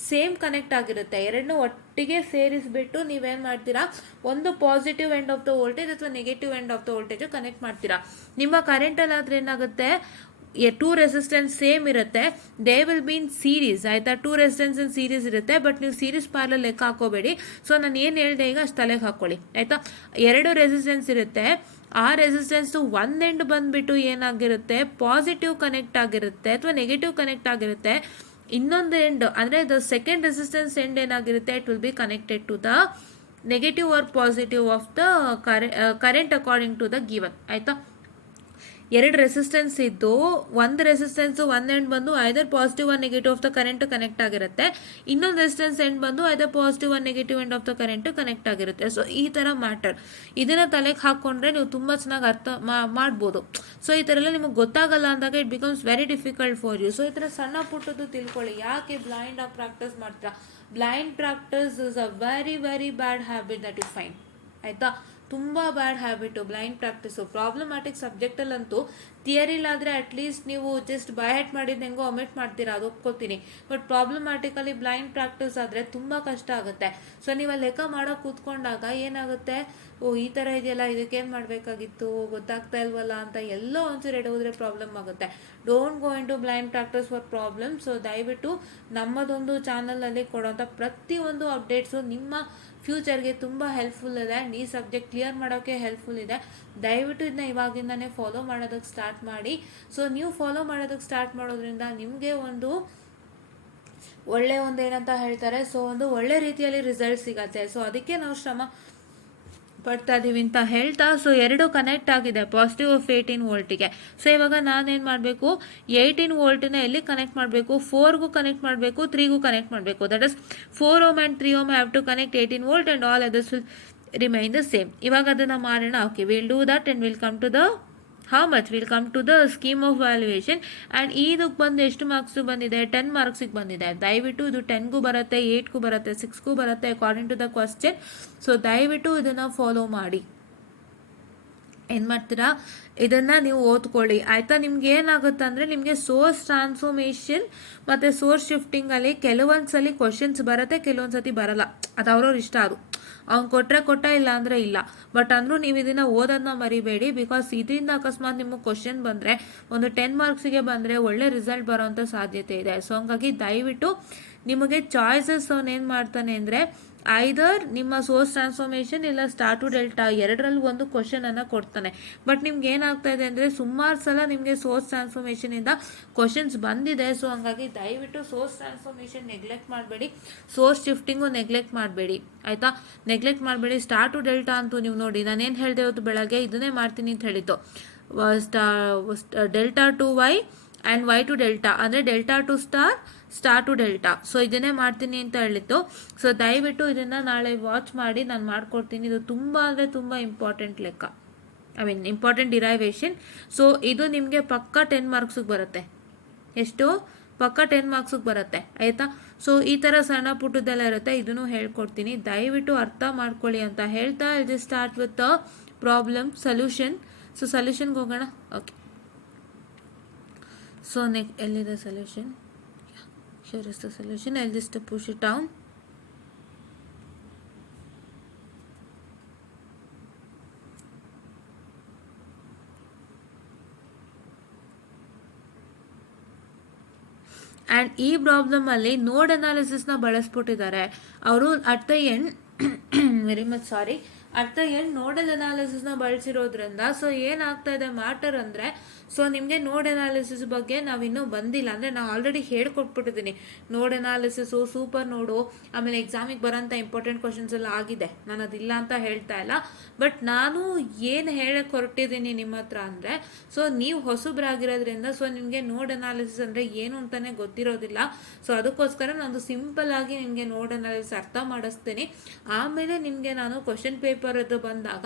same connect ಆಗಿರುತ್ತೆ. ಎರಡನ್ನೂ ಒಟ್ಟಿಗೆ ಸೇರಿಸ್ಬಿಟ್ಟು ನೀವೇನು ಮಾಡ್ತೀರಾ, ಒಂದು positive end of the voltage ಅಥವಾ negative end of the voltage connect ಮಾಡ್ತೀರಾ. ನಿಮ್ಮ ಕರೆಂಟಲ್ಲಾದರೆ ಏನಾಗುತ್ತೆ, 2 ರೆಸಿಸ್ಟೆನ್ಸ್ ಸೇಮ್ ಇರುತ್ತೆ, they will be in series. ಆಯಿತಾ, 2 ರೆಸಿಸ್ಟೆನ್ಸ್ ಇನ್ ಸೀರೀಸ್ ಇರುತ್ತೆ, ಬಟ್ ನೀವು ಸೀರೀಸ್ ಪಾರ್ಲರ್ ಲೆಕ್ಕ ಹಾಕೋಬೇಡಿ. ಸೊ ನಾನು ಏನು ಹೇಳಿದೆ ಈಗ ಅಷ್ಟು ತಲೆಗೆ ಹಾಕ್ಕೊಳ್ಳಿ. ಆಯಿತಾ, 2 ರೆಸಿಸ್ಟೆನ್ಸ್ ಇರುತ್ತೆ, ಆ ರೆಸಿಸ್ಟೆನ್ಸ್ದು ಒಂದು ಎಂಡ್ ಬಂದುಬಿಟ್ಟು ಏನಾಗಿರುತ್ತೆ, ಪಾಸಿಟಿವ್ ಕನೆಕ್ಟ್ ಆಗಿರುತ್ತೆ ಅಥವಾ ನೆಗೆಟಿವ್ ಕನೆಕ್ಟ್ ಆಗಿರುತ್ತೆ. ಇನ್ನೊಂದು ಎಂಡ್ ಅಂದರೆ ದ ಸೆಕೆಂಡ್ ರೆಸಿಸ್ಟೆನ್ಸ್ ಎಂಡ್ ಏನಾಗಿರುತ್ತೆ, it will be connected to the negative or positive of the current according to the given. ಆಯಿತಾ, 2 ರೆಸಿಸ್ಟೆನ್ಸ್ ಇದ್ದು ಒಂದು ರೆಸಿಸ್ಟೆನ್ಸು ಒಂದು ಎಂಡ್ ಬಂದು either positive or negative of the current connect ಆಗಿರುತ್ತೆ, ಇನ್ನೊಂದು resistance end ಬಂದು either positive or negative end of the current connect ಆಗಿರುತ್ತೆ. So ಈ ಥರ ಮ್ಯಾಟರ್, ಇದನ್ನು ತಲೆಗೆ ಹಾಕ್ಕೊಂಡ್ರೆ ನೀವು ತುಂಬ ಚೆನ್ನಾಗಿ ಅರ್ಥ ಮಾಡ್ಬೋದು. ಸೊ ಈ ಥರ ಎಲ್ಲ ನಿಮಗೆ ಗೊತ್ತಾಗಲ್ಲ ಅಂದಾಗ it becomes very difficult for you. So ಈ ಥರ ಸಣ್ಣ ಪುಟ್ಟದ್ದು ತಿಳ್ಕೊಳ್ಳಿ. ಯಾಕೆ ಬ್ಲೈಂಡ್ ಆಗಿ ಪ್ರಾಕ್ಟೀಸ್ ಮಾಡ್ತೀರಾ? Blind practice is a very very bad habit that you find. ಆಯಿತಾ, ತುಂಬ bad habit blind practice. Problematic ಸಬ್ಜೆಕ್ಟಲ್ಲಂತೂ ಥಿಯರಿಲಾದರೆ ಅಟ್ಲೀಸ್ಟ್ ನೀವು ಜಸ್ಟ್ ಬೈ ಹೆಟ್ ಮಾಡಿದ್ದು ಹೆಂಗೋ ಒಮಿಟ್ ಮಾಡ್ತೀರಾ, ಅದು ಒಪ್ಕೋತೀನಿ. ಬಟ್ ಪ್ರಾಬ್ಲಮ್ಯಾಟಿಕಲಿ ಬ್ಲೈಂಡ್ ಪ್ರಾಕ್ಟೀಸ್ ಆದರೆ ತುಂಬ ಕಷ್ಟ ಆಗುತ್ತೆ. ಸೊ ನೀವು ಲೆಕ್ಕ ಮಾಡೋಕೆ ಕೂತ್ಕೊಂಡಾಗ ಏನಾಗುತ್ತೆ, ಈ ಥರ ಇದೆಯಲ್ಲ, ಇದಕ್ಕೇನು ಮಾಡಬೇಕಾಗಿತ್ತು, ಗೊತ್ತಾಗ್ತಾ ಇಲ್ವಲ್ಲ ಅಂತ ಎಲ್ಲೋ ಒಂಚೂರು ಎಡೋದ್ರೆ ಪ್ರಾಬ್ಲಮ್ ಆಗುತ್ತೆ. Don't go in to blind practice for problem. So ದಯವಿಟ್ಟು ನಮ್ಮದೊಂದು ಚಾನಲಲ್ಲಿ ಕೊಡೋಂಥ ಪ್ರತಿಯೊಂದು ಅಪ್ಡೇಟ್ಸು ನಿಮ್ಮ ಫ್ಯೂಚರ್ಗೆ ತುಂಬ ಹೆಲ್ಪ್ಫುಲ್ ಇದೆ ಆ್ಯಂಡ್ ಈ ಸಬ್ಜೆಕ್ಟ್ ಕ್ಲಿಯರ್ ಮಾಡೋಕ್ಕೆ ಹೆಲ್ಪ್ಫುಲ್ ಇದೆ. ದಯವಿಟ್ಟು ಇದನ್ನ ಇವಾಗಿಂದನೇ ಫಾಲೋ ಮಾಡೋದಕ್ಕೆ ಸ್ಟಾರ್ಟ್ ಮಾಡಿ. ಸೊ ನೀವು ಫಾಲೋ ಮಾಡೋದಕ್ಕೆ ಸ್ಟಾರ್ಟ್ ಮಾಡೋದ್ರಿಂದ ನಿಮಗೆ ಒಂದು ಒಳ್ಳೆ ಏನಂತ ಹೇಳ್ತಾರೆ, ಸೊ ಒಂದು ಒಳ್ಳೆ ರೀತಿಯಲ್ಲಿ ರಿಸಲ್ಟ್ ಸಿಗತ್ತೆ. ಸೊ ಅದಕ್ಕೆ ನಾವು ಶ್ರಮ ಪಡ್ತಾ ಇದ್ದೀವಿ ಅಂತ ಹೇಳ್ತಾ, ಸೊ 2 ಕನೆಕ್ಟ್ ಆಗಿದೆ ಪಾಸಿಟಿವ್ ಆಫ್ 18 ವೋಲ್ಟಿಗೆ. ಸೊ ಇವಾಗ ನಾನೇನು ಮಾಡಬೇಕು, 18 ವೋಲ್ಟನ್ನ ಎಲ್ಲಿ ಕನೆಕ್ಟ್ ಮಾಡಬೇಕು, 4ಗೂ ಕನೆಕ್ಟ್ ಮಾಡಬೇಕು, 3ಗೂ ಕನೆಕ್ಟ್ ಮಾಡಬೇಕು. That is 4 ohm and 3 ohm have to connect 18 volt and all others will remain the same. ಇವಾಗ ಅದನ್ನು ಮಾಡೋಣ. Okay, will do that and will come to the how much will come to the scheme of valuation. And ಇದಕ್ಕೆ ಬಂದು ಎಷ್ಟು ಮಾರ್ಕ್ಸಿಗೆ ಬಂದಿದೆ, 10 ಮಾರ್ಕ್ಸಿಗೆ ಬಂದಿದೆ. ದಯವಿಟ್ಟು ಇದು 10ಗೂ ಬರುತ್ತೆ, 8ಗೂ ಬರುತ್ತೆ, 6ಗೂ ಬರುತ್ತೆ according to the question. So ದಯವಿಟ್ಟು ಇದನ್ನು ಫಾಲೋ ಮಾಡಿ. ಏನು ಮಾಡ್ತೀರಾ, ಇದನ್ನು ನೀವು ಓದ್ಕೊಳ್ಳಿ ಆಯಿತಾ. ನಿಮ್ಗೆ ಏನಾಗುತ್ತೆ ಅಂದರೆ ನಿಮಗೆ ಸೋರ್ಸ್ ಟ್ರಾನ್ಸ್ಫಾರ್ಮೇಷನ್ ಮತ್ತು ಸೋರ್ಸ್ ಶಿಫ್ಟಿಂಗಲ್ಲಿ ಕೆಲವೊಂದು ಸಲ ಕ್ವಶನ್ಸ್ ಬರುತ್ತೆ, ಕೆಲವೊಂದು ಸತಿ ಬರಲ್ಲ. ಅದು ಅವ್ರವ್ರ ಇಷ್ಟ. ಅದು ಅವ್ನು ಕೊಟ್ಟ ಇಲ್ಲ ಅಂದರೆ ಇಲ್ಲ. ಬಟ್ ಅಂದರೂ ನೀವು ಇದನ್ನು ಓದೋದನ್ನ ಮರಿಬೇಡಿ. ಬಿಕಾಸ್ ಇದರಿಂದ ಅಕಸ್ಮಾತ್ ನಿಮಗೆ ಕ್ವಶನ್ ಬಂದರೆ ಒಂದು 10 ಮಾರ್ಕ್ಸಿಗೆ ಬಂದರೆ ಒಳ್ಳೆ ರಿಸಲ್ಟ್ ಬರೋವಂಥ ಸಾಧ್ಯತೆ ಇದೆ. ಸೊ ಹಂಗಾಗಿ ದಯವಿಟ್ಟು ನಿಮಗೆ ಚಾಯ್ಸಸ್ ಅವನೇನು ಮಾಡ್ತಾನೆ ಅಂದರೆ ಐದರ್ ನಿಮ್ಮ ಸೋರ್ಸ್ ಟ್ರಾನ್ಸ್ಫಾರ್ಮೇಷನ್ ಇಲ್ಲ ಸ್ಟಾರ್ ಟು ಡೆಲ್ಟಾ ಎರಡರಲ್ಲಿ ಒಂದು ಕ್ವಶನನ್ನು ಕೊಡ್ತಾನೆ. ಬಟ್ ನಿಮ್ಗೆ ಏನಾಗ್ತಾ ಇದೆ ಅಂದರೆ ಸುಮಾರು ಸಲ ನಿಮಗೆ ಸೋರ್ಸ್ ಟ್ರಾನ್ಸ್ಫಾರ್ಮೇಷನಿಂದ ಕ್ವಶನ್ಸ್ ಬಂದಿದೆ. ಸೊ ಹಂಗಾಗಿ ದಯವಿಟ್ಟು ಸೋರ್ಸ್ ಟ್ರಾನ್ಸ್ಫಾರ್ಮೇಷನ್ ನೆಗ್ಲೆಕ್ಟ್ ಮಾಡಬೇಡಿ, ಸೋರ್ಸ್ ಶಿಫ್ಟಿಂಗು ನೆಗ್ಲೆಕ್ಟ್ ಮಾಡಬೇಡಿ ಆಯಿತಾ. ನೆಗ್ಲೆಕ್ಟ್ ಮಾಡಬೇಡಿ. ಸ್ಟಾರ್ ಟು ಡೆಲ್ಟಾ ಅಂತೂ ನೀವು ನೋಡಿ, ನಾನೇನು ಹೇಳಿದೆ ಇವತ್ತು ಬೆಳಗ್ಗೆ ಇದನ್ನೇ ಮಾಡ್ತೀನಿ ಅಂತ ಹೇಳಿದ್ದು. Delta to Y and Y to delta ಅಂದರೆ delta to star, star to delta. So ಇದನ್ನೇ ಮಾಡ್ತೀನಿ ಅಂತ ಹೇಳಿತ್ತು. ಸೊ ದಯವಿಟ್ಟು ಇದನ್ನು ನಾಳೆ ವಾಚ್ ಮಾಡಿ ನಾನು ಮಾಡಿಕೊಡ್ತೀನಿ. ಇದು ತುಂಬ ಅಂದರೆ ತುಂಬ ಇಂಪಾರ್ಟೆಂಟ್ ಲೆಕ್ಕ, ಇಂಪಾರ್ಟೆಂಟ್ ಡಿರೈವೇಷನ್. ಸೊ ಇದು ನಿಮಗೆ ಪಕ್ಕ 10 ಮಾರ್ಕ್ಸಿಗೆ ಬರುತ್ತೆ. ಎಷ್ಟು ಪಕ್ಕ 10 ಮಾರ್ಕ್ಸಿಗೆ ಬರುತ್ತೆ ಆಯಿತಾ. ಸೊ ಈ ಥರ ಸಣ್ಣ ಪುಟ್ಟದೆಲ್ಲ ಇರುತ್ತೆ, ಇದನ್ನು ಹೇಳ್ಕೊಡ್ತೀನಿ. ದಯವಿಟ್ಟು ಅರ್ಥ ಮಾಡ್ಕೊಳ್ಳಿ ಅಂತ ಹೇಳ್ತಾ ಇದು start with problem solution. So ಸೊಲ್ಯೂಷನ್ಗೆ ಹೋಗೋಣ. ಓಕೆ, ಸೊ ಎಲ್ಲಿದೆ solution? Here is the solution. I'll just push it down. And ಈ ಪ್ರಾಬ್ಲಮಲ್ಲಿ ನೋಡ್ ಅನಾಲಿಸಿಸ್ನ ಬಳಸ್ಬಿಟ್ಟಿದ್ದಾರೆ ಅವರು. At the end very much sorry, at the end nodal ಅನಾಲಿಸಿಸ್ನ ಬಳಸಿರೋದ್ರಿಂದ ಸೊ ಏನಾಗ್ತಾ ಇದೆ ಮ್ಯಾಟರ್ ಅಂದರೆ, ಸೊ ನಿಮಗೆ ನೋಡ್ ಅನಾಲಿಸಿಸ್ ಬಗ್ಗೆ ನಾವಿನ್ನೂ ಬಂದಿಲ್ಲ. ಅಂದರೆ ನಾವು ಆಲ್ರೆಡಿ ಹೇಳ್ಕೊಟ್ಬಿಟ್ಟಿದ್ದೀನಿ. ನೋಡ್ ಅನಾಲಿಸಿಸು, ಸೂಪರ್ ನೋಡು, ಆಮೇಲೆ ಎಕ್ಸಾಮಿಗೆ ಬರೋಂಥ ಇಂಪಾರ್ಟೆಂಟ್ ಕ್ವಶನ್ಸ್ ಎಲ್ಲ ಆಗಿದೆ, ನಾನು ಅದಿಲ್ಲ ಅಂತ ಹೇಳ್ತಾ ಇಲ್ಲ. ಬಟ್ ನಾನು ಏನು ಹೇಳಕ್ಕೆ ಹೊರಟಿದ್ದೀನಿ ನಿಮ್ಮ ಹತ್ರ ಅಂದರೆ, ಸೊ ನೀವು ಹೊಸಬ್ರಾಗಿರೋದ್ರಿಂದ ಸೊ ನಿಮಗೆ ನೋಡ್ ಅನಾಲಿಸಿಸ್ ಅಂದರೆ ಏನು ಅಂತಲೇ ಗೊತ್ತಿರೋದಿಲ್ಲ. ಸೊ ಅದಕ್ಕೋಸ್ಕರ ನಾನು ಸಿಂಪಲ್ ಆಗಿ ನಿಮಗೆ ನೋಡ್ ಅನಾಲಿಸಿಸ್ ಅರ್ಥ ಮಾಡಿಸ್ತೀನಿ. ಆಮೇಲೆ ನಿಮಗೆ ನಾನು ಕ್ವಶನ್ ಪೇಪರ್ ಅದು ಬಂದಾಗ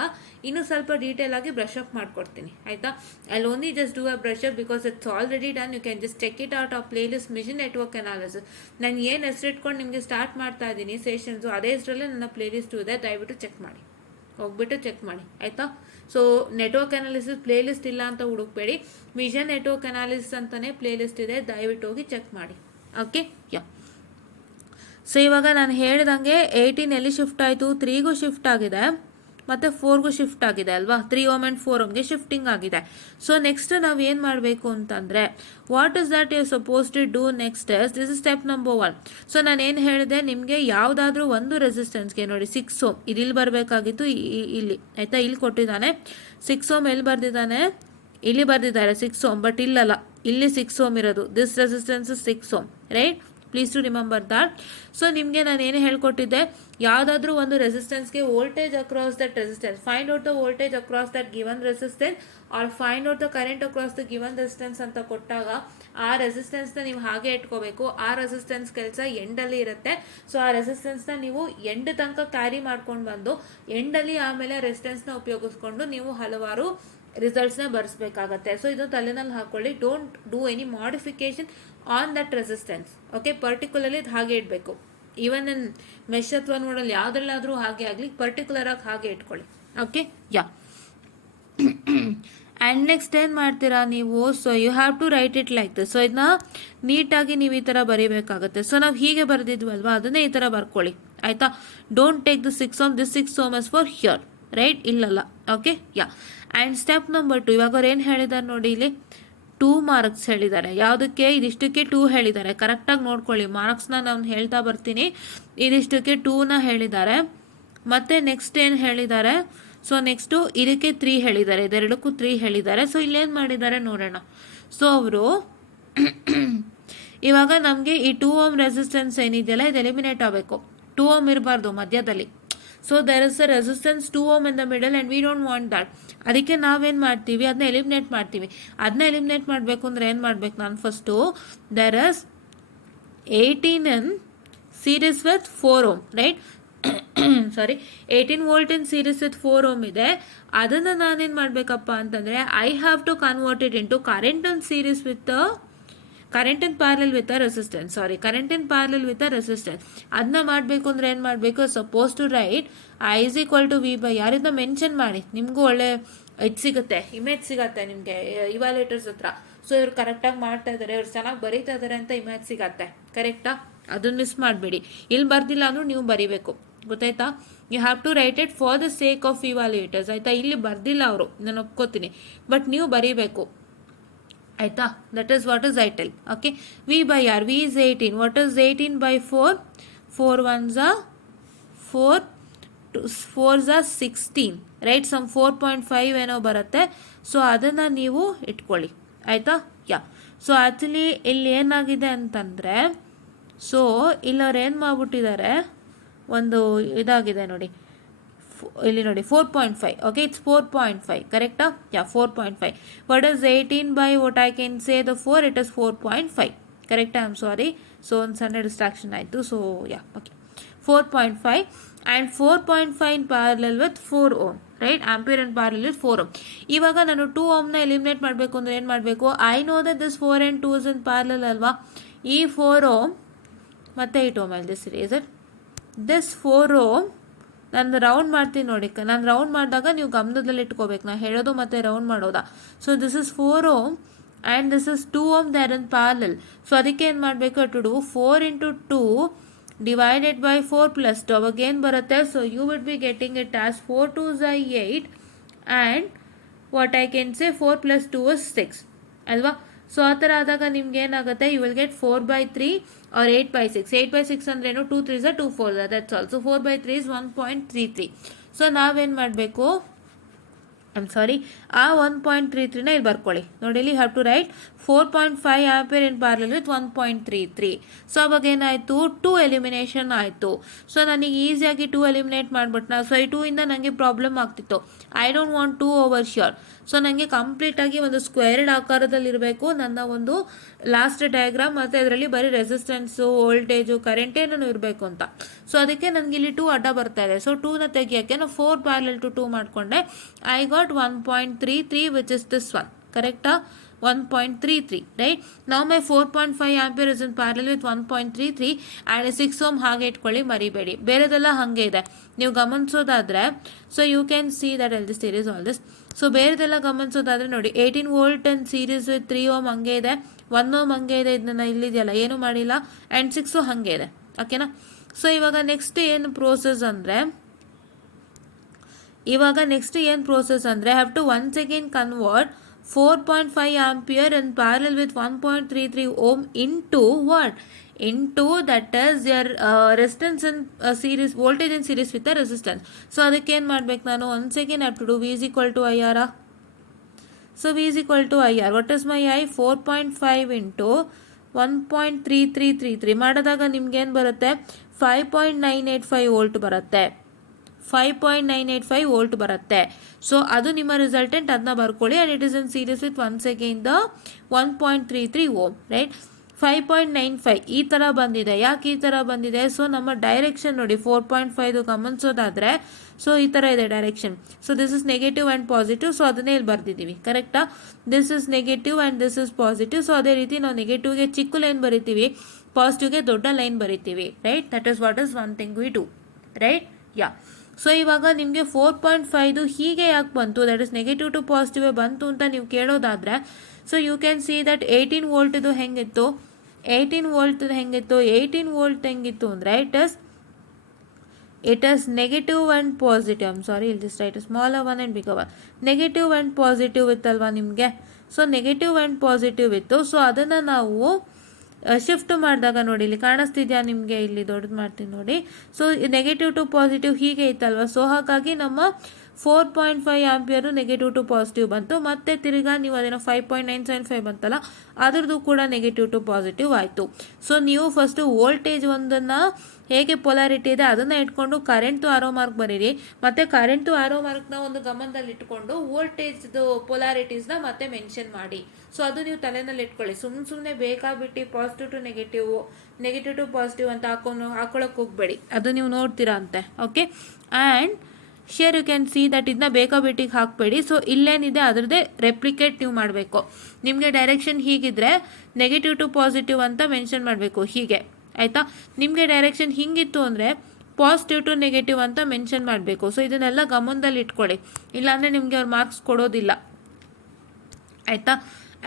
ಇನ್ನೂ ಸ್ವಲ್ಪ ಡೀಟೇಲ್ ಆಗಿ ಬ್ರಷ್ ಅಪ್ ಮಾಡ್ಕೊಡ್ತೀನಿ ಆಯಿತಾ. I only just do a brush up because it's already done. You can just check it out of playlist mission network analysis. ನಾನು ಏನು ಹೆಸರಿಟ್ಕೊಂಡು ನಿಮಗೆ ಸ್ಟಾರ್ಟ್ ಮಾಡ್ತಾ ಇದ್ದೀನಿ ಸೆಷನ್ಸು, ಅದೇ ಹೆಸರಲ್ಲೇ ನನ್ನ ಪ್ಲೇಲಿಸ್ಟು ಇದೆ. ದಯವಿಟ್ಟು ಚೆಕ್ ಮಾಡಿ, ಹೋಗ್ಬಿಟ್ಟು ಚೆಕ್ ಮಾಡಿ ಆಯಿತಾ. ಸೊ ನೆಟ್ವರ್ಕ್ ಅನಾಲಿಸಿಸ್ ಪ್ಲೇಲಿಸ್ಟ್ ಇಲ್ಲ ಅಂತ ಹುಡುಕ್ಬೇಡಿ, ಮಿಷನ್ ನೆಟ್ವರ್ಕ್ ಅನಾಲಿಸಿಸ್ ಅಂತಲೇ ಪ್ಲೇಲಿಸ್ಟ್ ಇದೆ. ದಯವಿಟ್ಟು ಹೋಗಿ ಚೆಕ್ ಮಾಡಿ. ಓಕೆ, ಯಾ. ಸೊ ಇವಾಗ ನಾನು ಹೇಳಿದಂಗೆ 18 ಶಿಫ್ಟ್ ಆಯಿತು, 3ಗೂ ಶಿಫ್ಟ್ ಆಗಿದೆ ಮತ್ತು 4ಗೂ ಶಿಫ್ಟ್ ಆಗಿದೆ ಅಲ್ವಾ. 3 Ohm ಆ್ಯಂಡ್ 4 Ohmಗೆ ಶಿಫ್ಟಿಂಗ್ ಆಗಿದೆ. ಸೊ ನೆಕ್ಸ್ಟ್ ನಾವು ಏನು ಮಾಡಬೇಕು ಅಂತಂದರೆ, what is that you suppose to do next is this is step number 1. So ನಾನೇನು ಹೇಳಿದೆ ನಿಮಗೆ, ಯಾವುದಾದ್ರೂ ಒಂದು ರೆಸಿಸ್ಟೆನ್ಸ್ಗೆ ನೋಡಿ 6 Ohm ಇದು ಇಲ್ಲಿ ಬರಬೇಕಾಗಿತ್ತು, ಇಲ್ಲಿ ಆಯಿತಾ. ಇಲ್ಲಿ ಕೊಟ್ಟಿದ್ದಾನೆ 6 Ohm, ಎಲ್ಲಿ ಬರೆದಿದ್ದಾನೆ, ಇಲ್ಲಿ ಬರೆದಿದ್ದಾರೆ 6 Ohm, ಬಟ್ ಇಲ್ಲಲ್ಲ, ಇಲ್ಲಿ 6 Ohm ಇರೋದು. This resistance is 6 Ohm, right. Please to remember that. So ನಿಮಗೆ ನಾನು ಏನು ಹೇಳ್ಕೊಟ್ಟಿದ್ದೆ, ಯಾವುದಾದ್ರೂ ಒಂದು ರೆಸಿಸ್ಟೆನ್ಸ್ಗೆ voltage across that resistance, find out the voltage across that given resistance or find out the current across the given resistance ಅಂತ ಕೊಟ್ಟಾಗ ಆ ರೆಸಿಸ್ಟೆನ್ಸ್ನ ನೀವು ಹಾಗೆ ಇಟ್ಕೋಬೇಕು. ಆ ರೆಸಿಸ್ಟೆನ್ಸ್ ಕೆಲಸ ಎಂಡಲ್ಲಿ ಇರುತ್ತೆ. ಸೊ ಆ ರೆಸಿಸ್ಟೆನ್ಸ್ನ ನೀವು ಎಂಡ್ ತನಕ ಕ್ಯಾರಿ ಮಾಡ್ಕೊಂಡು ಬಂದು ಎಂಡಲ್ಲಿ ಆಮೇಲೆ ರೆಸಿಸ್ಟೆನ್ಸ್ನ ಉಪಯೋಗಿಸ್ಕೊಂಡು ನೀವು ಹಲವಾರು ರಿಸಲ್ಟ್ಸ್ನ ಬರೆಸ್ಬೇಕಾಗತ್ತೆ. ಸೊ ಇದು ತಲೆನಲ್ಲಿ ಹಾಕೊಳ್ಳಿ. Don't do any modification on that resistance. Okay, particularly ಇದು ಹಾಗೆ ಇಡಬೇಕು. ಈವನ್ ಇನ್ ಮೆಶ್ ಅಥವಾ ನೋಡಲ್ಲಿ ಯಾವುದ್ರಲ್ಲಾದರೂ ಹಾಗೆ ಆಗಲಿ, ಪರ್ಟಿಕ್ಯುಲರ್ ಆಗಿ ಹಾಗೆ ಇಟ್ಕೊಳ್ಳಿ. Okay, yeah. ಆ್ಯಂಡ್ ನೆಕ್ಸ್ಟ್ ಏನು ಮಾಡ್ತೀರಾ ನೀವು, so you have to write it like this. So ಇದನ್ನ ನೀಟಾಗಿ ನೀವು ಈ ಥರ ಬರೀಬೇಕಾಗುತ್ತೆ. ಸೊ ನಾವು ಹೀಗೆ ಬರೆದಿದ್ವಲ್ವಾ, ಅದನ್ನೇ ಈ ಥರ ಬರ್ಕೊಳ್ಳಿ ಆಯಿತಾ. Don't take the 6 Ohm, this 6 Ohm is for here, right, ಇಲ್ಲಲ್ಲ. Okay, yeah. And step number 2, ಇವಾಗ ಅವ್ರು ಏನು ಹೇಳಿದ್ದಾರೆ ನೋಡಿ, ಇಲ್ಲಿ 2 ಮಾರ್ಕ್ಸ್ ಹೇಳಿದ್ದಾರೆ. ಯಾವುದಕ್ಕೆ, ಇದಿಷ್ಟಕ್ಕೆ 2 ಹೇಳಿದ್ದಾರೆ. ಕರೆಕ್ಟಾಗಿ ನೋಡ್ಕೊಳ್ಳಿ, ಮಾರ್ಕ್ಸ್ನ ನಾನು ಹೇಳ್ತಾ ಬರ್ತೀನಿ. ಇದಿಷ್ಟಕ್ಕೆ 2ನ ಹೇಳಿದ್ದಾರೆ. ಮತ್ತು ನೆಕ್ಸ್ಟ್ ಏನು ಹೇಳಿದ್ದಾರೆ, ಸೊ ನೆಕ್ಸ್ಟು ಇದಕ್ಕೆ 3 ಹೇಳಿದ್ದಾರೆ, ಇದೆರಡಕ್ಕೂ 3 ಹೇಳಿದ್ದಾರೆ. ಸೊ ಇಲ್ಲೇನು ಮಾಡಿದ್ದಾರೆ ನೋಡೋಣ. ಸೊ ಅವರು ಇವಾಗ ನಮಗೆ ಈ 2 Ohm ರೆಸಿಸ್ಟೆನ್ಸ್ ಏನಿದೆಯಲ್ಲ ಇದು ಎಲಿಮಿನೇಟ್ ಆಗಬೇಕು. 2 Ohm ಇರಬಾರ್ದು ಮಧ್ಯದಲ್ಲಿ. So there is a resistance 2 Ohm in the middle and we don't want that. ಅದಕ್ಕೆ ನಾವೇನು ಮಾಡ್ತೀವಿ, ಅದನ್ನ ಎಲಿಮಿನೇಟ್ ಮಾಡ್ತೀವಿ. ಅದನ್ನ ಎಲಿಮಿನೇಟ್ ಮಾಡಬೇಕು ಅಂದರೆ ಏನು ಮಾಡಬೇಕು, ನಾನು first there is 18 in series with 4 Ohm, right. Sorry 18 volt in series with 4 ohm ಇದೆ. ಅದನ್ನು ನಾನೇನು ಮಾಡಬೇಕಪ್ಪ ಅಂತಂದರೆ I have to convert it into current in series with current in parallel with a resistance. Current in parallel with a resistance. ಅದನ್ನ ಮಾಡಬೇಕು ಅಂದರೆ ಏನು ಮಾಡಬೇಕು, suppose to write I is equal to V by R ಇದನ್ನ mention ಮಾಡಿ. ನಿಮಗೂ ಒಳ್ಳೆ ಇದು ಸಿಗುತ್ತೆ, ಇಮೇಜ್ ಸಿಗುತ್ತೆ ನಿಮಗೆ ಇವ್ಯಾಲ್ಯೂಟರ್ಸ್ ಹತ್ರ. ಸೊ ಇವ್ರು ಕರೆಕ್ಟಾಗಿ ಮಾಡ್ತಾ ಇದ್ದಾರೆ, ಇವ್ರು ಚೆನ್ನಾಗಿ ಬರೀತಾ ಇದ್ದಾರೆ ಅಂತ ಇಮೇಜ್ ಸಿಗತ್ತೆ. ಕರೆಕ್ಟಾ? ಅದನ್ನು ಮಿಸ್ ಮಾಡಬೇಡಿ. ಇಲ್ಲಿ ಬರ್ದಿಲ್ಲ ಅಂದ್ರೂ ನೀವು ಬರೀಬೇಕು, ಗೊತ್ತಾಯ್ತಾ? You have to write it for the sake of evaluators. ಆಯಿತಾ? ಇಲ್ಲಿ ಬರ್ದಿಲ್ಲ ಅವರು, ನಾನು ಒಪ್ಕೋತೀನಿ, ಬಟ್ ನೀವು ಬರೀಬೇಕು. ಆಯಿತಾ? That is what is I tell. Okay, V by R, V is 18. What is 18 by 4? 4 1s are 4, 4s are 16, right? Some 4.5 ಏನೋ ಬರುತ್ತೆ. So ಅದನ್ನು ನೀವು ಇಟ್ಕೊಳ್ಳಿ. ಆಯಿತಾ? ಯಾ. ಸೊ ಆ್ಯಕ್ಚುಲಿ ಇಲ್ಲಿ ಏನಾಗಿದೆ ಅಂತಂದರೆ, ಸೊ ಇಲ್ಲವ್ರು ಏನು ಮಾಡ್ಬಿಟ್ಟಿದ್ದಾರೆ, ಒಂದು ಇದಾಗಿದೆ ನೋಡಿ, ಇಲ್ಲಿ ನೋಡಿ 4.5. Okay, it's 4.5. ಕರೆಕ್ಟಾ? ಯಾ, 4.5. What is 18 by what I can say the 4? It is 4.5. ಕರೆಕ್ಟಾ? I am sorry. ಸೊ ಒಂದು ಸಣ್ಣ ಡಿಸ್ಟ್ರಾಕ್ಷನ್ ಆಯಿತು. So yeah, okay, 4.5 and 4.5 in parallel with 4 ohm, right? Ampere in parallel with 4 ohm. ಇವಾಗ ನಾನು 2 ಓಮ್ನ eliminate ಮಾಡಬೇಕು ಅಂದರೆ ಏನು ಮಾಡಬೇಕು? I know that this 4 and 2 is in parallel ಅಲ್ವಾ? ಈ 4 ಓಮ್ ಮತ್ತು 8 ಓಮ್ ಅಲ್ಲಿ this is it. This 4 ohm ನಾನು ರೌಂಡ್ ಮಾಡ್ತೀನಿ ನೋಡಿ. ನಾನು ರೌಂಡ್ ಮಾಡಿದಾಗ ನೀವು ಗಮನದಲ್ಲಿ ಇಟ್ಕೋಬೇಕು, ನಾನು ಹೇಳೋದು ಮತ್ತು ರೌಂಡ್ ಮಾಡೋದಾ. So this is 4 ohm and this is 2 ohm, they are in parallel. So ಅದಕ್ಕೆ ಏನು ಮಾಡಬೇಕು? To do 4 into 2 divided by 4 plus 2. ಅವಾಗ ಏನು ಬರುತ್ತೆ? So you would be getting it as 4 2s are 8 and what I can say 4 plus 2 is 6 ಅಲ್ವಾ? So ಆ ಥರ ಆದಾಗ ನಿಮ್ಗೆ ಏನಾಗುತ್ತೆ? You will get 4/3 or 8/6. 8/6 ಅಂದ್ರೇನು? 2 3s are 2 4s are, that's all. So 4/3 is 1.33. So ನಾವೇನು ಮಾಡಬೇಕು? ಐಮ್ ಸಾರಿ, ಆ 1.33ನ ಇಲ್ಲಿ ಬರ್ಕೊಳ್ಳಿ. ನೋಡಿ, ಇಲ್ಲಿ have to write 4.5 ampere in parallel with 1.33. So ಅವಾಗ ಏನಾಯಿತು? 2 ಎಲಿಮಿನೇಷನ್ ಆಯಿತು. ಸೊ ನನಗೆ ಈಸಿಯಾಗಿ 2 ಎಲಿಮಿನೇಟ್ ಮಾಡಿಬಿಟ್ನ. ಸೊ ಈ 2 ಇಂದ ನನಗೆ ಪ್ರಾಬ್ಲಮ್ ಆಗ್ತಿತ್ತು. I don't want 2 over sure. So ನನಗೆ ಕಂಪ್ಲೀಟಾಗಿ ಒಂದು ಸ್ಕ್ವೇರ್ಡ್ ಆಕಾರದಲ್ಲಿರಬೇಕು ನನ್ನ ಒಂದು ಲಾಸ್ಟ್ ಡಯಾಗ್ರಾಮ್, ಮತ್ತು ಅದರಲ್ಲಿ ಬರೀ ರೆಸಿಸ್ಟೆನ್ಸು, ವೋಲ್ಟೇಜು, ಕರೆಂಟ್ ಏನೂ ಇರಬೇಕು ಅಂತ. ಸೊ ಅದಕ್ಕೆ ನನಗೆ ಇಲ್ಲಿ 2 ಅಡ್ಡ ಬರ್ತಾ ಇದೆ. ಸೊ 2ನ ತೆಗಿಯೋಕ್ಕೆ ನಾನು 4 ಪ್ಯಾರಲಲ್ ಟು 2 ಮಾಡಿಕೊಂಡೆ. I got 1.33 which is this one. ಕರೆಕ್ಟಾ? 1.33, right? Now my 4.5 ampere is in parallel with 1.33 and 6 ohm ಹಾಗೆ ಇಟ್ಕೊಳ್ಳಿ, ಮರಿಬೇಡಿ. ಬೇರೆದೆಲ್ಲ ಹಾಗೆ ಇದೆ, ನೀವು ಗಮನಿಸೋದಾದರೆ. So you can see that all this series all this. So ಬೇರೆದೆಲ್ಲ ಗಮನಿಸೋದಾದರೆ ನೋಡಿ, 18 volt and series with 3 ohm ಹಂಗೆ ಇದೆ, 1 ಓಮ್ ಹಂಗೆ ಇದೆ, ಇದನ್ನ ಇಲ್ಲಿದೆಯಲ್ಲ ಏನೂ ಮಾಡಿಲ್ಲ, ಆ್ಯಂಡ್ 6 ಹಂಗೆ ಇದೆ. ಓಕೆನಾ? ಸೊ ಇವಾಗ ನೆಕ್ಸ್ಟ್ ಏನು ಪ್ರೋಸೆಸ್ ಅಂದರೆ, have to once again convert 4.5 ampere in parallel with 1.33 ohm into what? Into that is your resistance in series, voltage in series with the resistance. So ಅದಕ್ಕೆ ಏನು ಮಾಡ್ಬೇಕು ನಾನು? once again I have to do V is equal to IR. So V is equal to IR. What is my I? 4.5 into 1.3333 ಮಾಡಿದಾಗ ನಿಮ್ಗೆ ಏನು ಬರುತ್ತೆ? 5.985 volt ಬರುತ್ತೆ. 5.985 volt ಬರುತ್ತೆ. ಸೊ ಅದು ನಿಮ್ಮ ರಿಸಲ್ಟೆಂಟ್, ಅದನ್ನ ಬರ್ಕೊಳ್ಳಿ. And it is in series with once again the 1.33 ohm, right? 5.95 ಈ ಥರ ಬಂದಿದೆ. ಯಾಕೆ ಈ ಥರ ಬಂದಿದೆ? ಸೊ ನಮ್ಮ ಡೈರೆಕ್ಷನ್ ನೋಡಿ, 4.5 ಗಮನಿಸೋದಾದರೆ, ಸೊ ಈ ಥರ ಇದೆ direction. So this is negative and positive. So ಅದನ್ನೇ ಇಲ್ಲಿ ಬರ್ದಿದ್ದೀವಿ. ಕರೆಕ್ಟಾ? This is negative and this is positive. So ಅದೇ ರೀತಿ ನಾವು ನೆಗೆಟಿವ್ಗೆ ಚಿಕ್ಕ ಲೈನ್ ಬರಿತೀವಿ, ಪಾಸಿಟಿವ್ಗೆ ದೊಡ್ಡ ಲೈನ್ ಬರಿತೀವಿ, right? That is what is one thing we do, right? Yeah. So ಇವಾಗ ನಿಮಗೆ 4.5 ಹೀಗೆ ಯಾಕೆ ಬಂತು, that is negative to positive ಬಂತು ಅಂತ ನೀವು ಕೇಳೋದಾದರೆ, so you can see that 18 ವೋಲ್ಟ್ದು ಹೆಂಗಿತ್ತು? 18 ವೋಲ್ಟ್ ಹೆಂಗಿತ್ತು ಅಂದರೆ it is negative and positive. I'm sorry, I'll just write a smaller one and bigger one. Negative and positive ಇತ್ತಲ್ವಾ ನಿಮಗೆ? ಸೊ ನೆಗೆಟಿವ್ ಆ್ಯಂಡ್ ಪಾಸಿಟಿವ್ ಇತ್ತು. ಸೊ ಅದನ್ನು ನಾವು ಶಿಫ್ಟ್ ಮಾಡಿದಾಗ ನೋಡಿ, ಇಲ್ಲಿ ಕಾಣಿಸ್ತಿದ್ಯಾ ನಿಮಗೆ? ಇಲ್ಲಿ ದೊಡ್ಡದು ಮಾಡ್ತೀನಿ ನೋಡಿ. ಸೊ ನೆಗೆಟಿವ್ ಟು ಪಾಸಿಟಿವ್ ಹೀಗೆ ಇತ್ತಲ್ವ. ಸೊ ಹಾಗಾಗಿ ನಮ್ಮ 4.5 ಆಂಪಿಯರು ನೆಗೆಟಿವ್ ಟು ಪಾಸಿಟಿವ್ ಬಂತು. ಮತ್ತೆ ತಿರ್ಗಾ ನೀವು ಅದೇನೋ 5.975 ಬಂತಲ್ಲ, ಅದ್ರದ್ದು ಕೂಡ ನೆಗೆಟಿವ್ ಟು ಪಾಸಿಟಿವ್ ಆಯಿತು. ಸೊ ನೀವು ಫಸ್ಟು ವೋಲ್ಟೇಜ್ ಒಂದನ್ನು ಹೇಗೆ ಪೊಲಾರಿಟಿ ಇದೆ ಅದನ್ನು ಇಟ್ಕೊಂಡು ಕರೆಂಟು ಆರೋ ಮಾರ್ಕ್ ಬರೀರಿ, ಮತ್ತು ಕರೆಂಟು ಆರೋ ಮಾರ್ಕ್ನ ಒಂದು ಗಮನದಲ್ಲಿ ಇಟ್ಕೊಂಡು ವೋಲ್ಟೇಜ್ದು ಪೊಲಾರಿಟೀಸ್ನ ಮತ್ತೆ ಮೆನ್ಷನ್ ಮಾಡಿ. ಸೊ ಅದು ನೀವು ತಲೆನಲ್ಲಿ ಇಟ್ಕೊಳ್ಳಿ. ಸುಮ್ಮನೆ ಬೇಕಾಬಿಟ್ಟು positive to negative, negative to positive ಅಂತ ಹಾಕೊಳ್ಳೋಕೆ ಹೋಗಬೇಡಿ, ಅದು ನೀವು ನೋಡ್ತೀರಾ ಅಂತೆ. Okay, and here you can see that ಇದನ್ನ ಬೇಕಾಬಿಟ್ಟಿಗೆ ಹಾಕಬೇಡಿ. ಸೊ ಇಲ್ಲೇನಿದೆ ಅದರದ್ದೇ ರೆಪ್ಲಿಕೇಟ್ ನೀವು ಮಾಡಬೇಕು. ನಿಮಗೆ ಡೈರೆಕ್ಷನ್ ಹೀಗಿದ್ರೆ ನೆಗೆಟಿವ್ ಟು ಪಾಸಿಟಿವ್ ಅಂತ ಮೆನ್ಷನ್ ಮಾಡಬೇಕು, ಹೀಗೆ ಆಯಿತಾ. ನಿಮಗೆ ಡೈರೆಕ್ಷನ್ ಹಿಂಗಿತ್ತು ಅಂದರೆ ಪಾಸಿಟಿವ್ ಟು ನೆಗೆಟಿವ್ ಅಂತ ಮೆನ್ಷನ್ ಮಾಡಬೇಕು. ಸೊ ಇದನ್ನೆಲ್ಲ ಗಮನದಲ್ಲಿ ಇಟ್ಕೊಳ್ಳಿ, ಇಲ್ಲಾಂದರೆ ನಿಮಗೆ ಅವ್ರು ಮಾರ್ಕ್ಸ್ ಕೊಡೋದಿಲ್ಲ, ಆಯಿತಾ.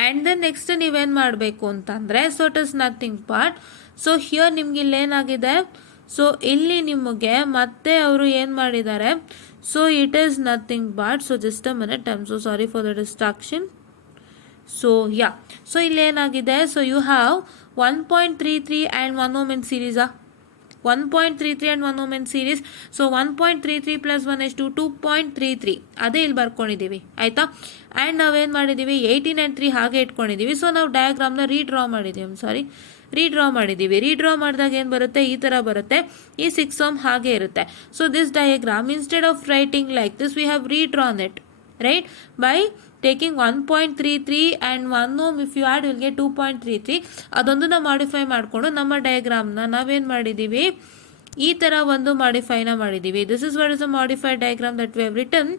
ಆ್ಯಂಡ್ ದೆನ್ ನೆಕ್ಸ್ಟ್ ನೀವೇನು ಮಾಡಬೇಕು ಅಂತಂದರೆ, so it is nothing but, so here ನಿಮ್ಗೆ ಇಲ್ಲೇನಾಗಿದೆ, ಸೊ ಇಲ್ಲಿ ನಿಮಗೆ ಮತ್ತೆ ಅವರು ಏನು ಮಾಡಿದ್ದಾರೆ, so it is nothing but, so just a minute, I am so sorry for the distraction. So yeah, so ಇಲ್ಲೇನಾಗಿದೆ, so you have 1.33 and 1 ohm in series. 1.33 and 1 ohm in series. So 1.33 plus 1 ಎಷ್ಟು 2.33, ಅದೇ ಇಲ್ಲಿ ಬರ್ಕೊಂಡಿದ್ದೀವಿ ಆಯಿತಾ. And ನಾವೇನು ಮಾಡಿದ್ದೀವಿ 18 and 3 ಹಾಗೆ ಇಟ್ಕೊಂಡಿದ್ದೀವಿ. So ನಾವು ಡಯಾಗ್ರಾಮ್ನ ರೀಡ್ರಾ ಮಾಡಿದ್ದೀವಿ, ರೀಡ್ರಾ ಮಾಡಿದಾಗ ಏನು ಬರುತ್ತೆ, ಈ ಥರ ಬರುತ್ತೆ. ಈ 6 ohm ಹಾಗೆ ಇರುತ್ತೆ. So this diagram instead of writing like this we have redrawn it, right, by taking 1.33 and 1 ohm if you add you will get 2.33. ಅದೊಂದನ್ನ modify ಮಾಡಿಕೊಂಡು ನಮ್ಮ ಡಯಾಗ್ರಾಮ್ನ ನಾವೇನು ಮಾಡಿದ್ದೀವಿ, ಈ ಥರ ಒಂದು ಮಾಡಿಫೈನ ಮಾಡಿದ್ದೀವಿ. This is what is a modified diagram that we have written,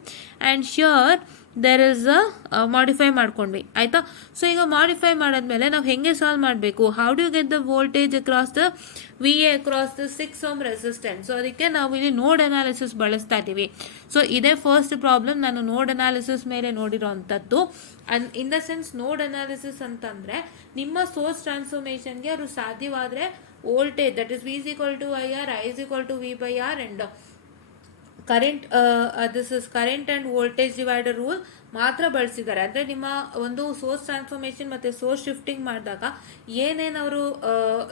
and sure there is a modify ಮಾಡ್ಕೊಂಡ್ವಿ ಆಯಿತಾ. ಸೊ ಈಗ ಮಾಡಿಫೈ ಮಾಡಾದ್ಮೇಲೆ ನಾವು ಹೆಂಗೆ ಸಾಲ್ವ್ ಮಾಡಬೇಕು, how do you get the voltage across the V A across the 6 ohm resistance. So ಅದಕ್ಕೆ ನಾವು ಇಲ್ಲಿ ನೋಡ್ ಅನಾಲಿಸಿಸ್ ಬಳಸ್ತಾ ಇದ್ದೀವಿ. ಸೊ ಇದೇ ಫಸ್ಟ್ ಪ್ರಾಬ್ಲಮ್ ನಾನು ನೋಡ್ ಅನಾಲಿಸಿಸ್ ಮೇಲೆ ನೋಡಿರೋ ಅಂಥದ್ದು. In the sense node analysis ಅಂತಂದರೆ ನಿಮ್ಮ ಸೋರ್ಸ್ ಟ್ರಾನ್ಸ್ಫಾರ್ಮೇಷನ್ಗೆ ಅವರು ಸಾಧ್ಯವಾದರೆ voltage that is V is equal to I R, I is equal to V by R, and current this is current and voltage divider rule ಮಾತ್ರ ಬಳಸಿದ್ದಾರೆ. ಅಂದರೆ ನಿಮ್ಮ ಒಂದು ಸೋರ್ಸ್ ಟ್ರಾನ್ಸ್ಫಾರ್ಮೇಷನ್ ಮತ್ತು ಸೋರ್ಸ್ ಶಿಫ್ಟಿಂಗ್ ಮಾಡಿದಾಗ ಏನೇನು ಅವರು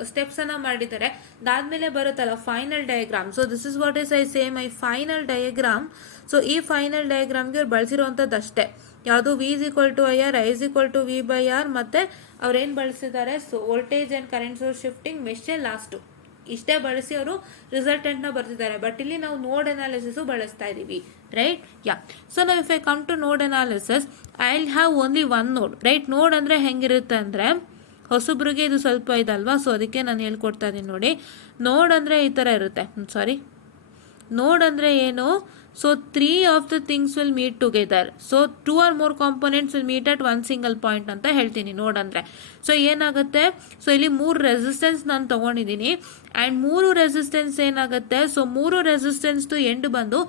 ಸ್ಟೆಪ್ಸನ್ನು ಮಾಡಿದ್ದಾರೆ ಅದಾದಮೇಲೆ ಬರುತ್ತಲ್ಲ final diagram. So this is what is I say my final diagram. So ಈ ಫೈನಲ್ ಡಯಾಗ್ರಾಮ್ಗೆ ಅವ್ರು ಬಳಸಿರುವಂಥದ್ದು ಅಷ್ಟೇ, ಯಾವುದು V is equal to I R, I is equal to V by R, ಮತ್ತು ಅವ್ರೇನು ಬಳಸಿದ್ದಾರೆ, so voltage and current source shifting ಮೆಷ್ಟೇ ಲಾಸ್ಟು, ಇಷ್ಟೇ ಬಳಸಿ ಅವರು ರಿಸಲ್ಟೆಂಟ್ನ ಬರ್ತಿದ್ದಾರೆ. ಬಟ್ ಇಲ್ಲಿ ನಾವು ನೋಡ್ ಅನಾಲಿಸಿಸು ಬಳಸ್ತಾ ಇದ್ದೀವಿ, ರೈಟ್. ಯಾ, ಸೊ ನಾವು ಇಫ್ ಐ ಕಮ್ ಟು ನೋಡ್ analysis I will have only one ನೋಡ್, ರೈಟ್. ನೋಡ್ ಅಂದರೆ ಹೆಂಗಿರುತ್ತೆ ಅಂದರೆ, ಹೊಸಬ್ರಿಗೆ ಇದು ಸ್ವಲ್ಪ ಇದಲ್ವಾ, ಸೊ ಅದಕ್ಕೆ ನಾನು ಹೇಳ್ಕೊಡ್ತಾ ಇದ್ದೀನಿ ನೋಡಿ. ನೋಡ್ ಅಂದರೆ ಈ ಥರ ಇರುತ್ತೆ, ನೋಡ್ ಅಂದರೆ ಏನು, so 3 of the things will meet together. So 2 or more components will meet at one single point ಅಂತ ಹೇಳ್ತೀನಿ ನೋಡ್ ಅಂದರೆ. ಸೊ ಏನಾಗುತ್ತೆ, ಸೊ ಇಲ್ಲಿ 3 ರೆಸಿಸ್ಟೆನ್ಸ್ ನಾನು ತೊಗೊಂಡಿದ್ದೀನಿ, ಆ್ಯಂಡ್ 3 ರೆಸಿಸ್ಟೆನ್ಸ್ ಏನಾಗುತ್ತೆ, ಸೊ 3 ರೆಸಿಸ್ಟೆನ್ಸ್ದು ಎಂಡ್ ಬಂದು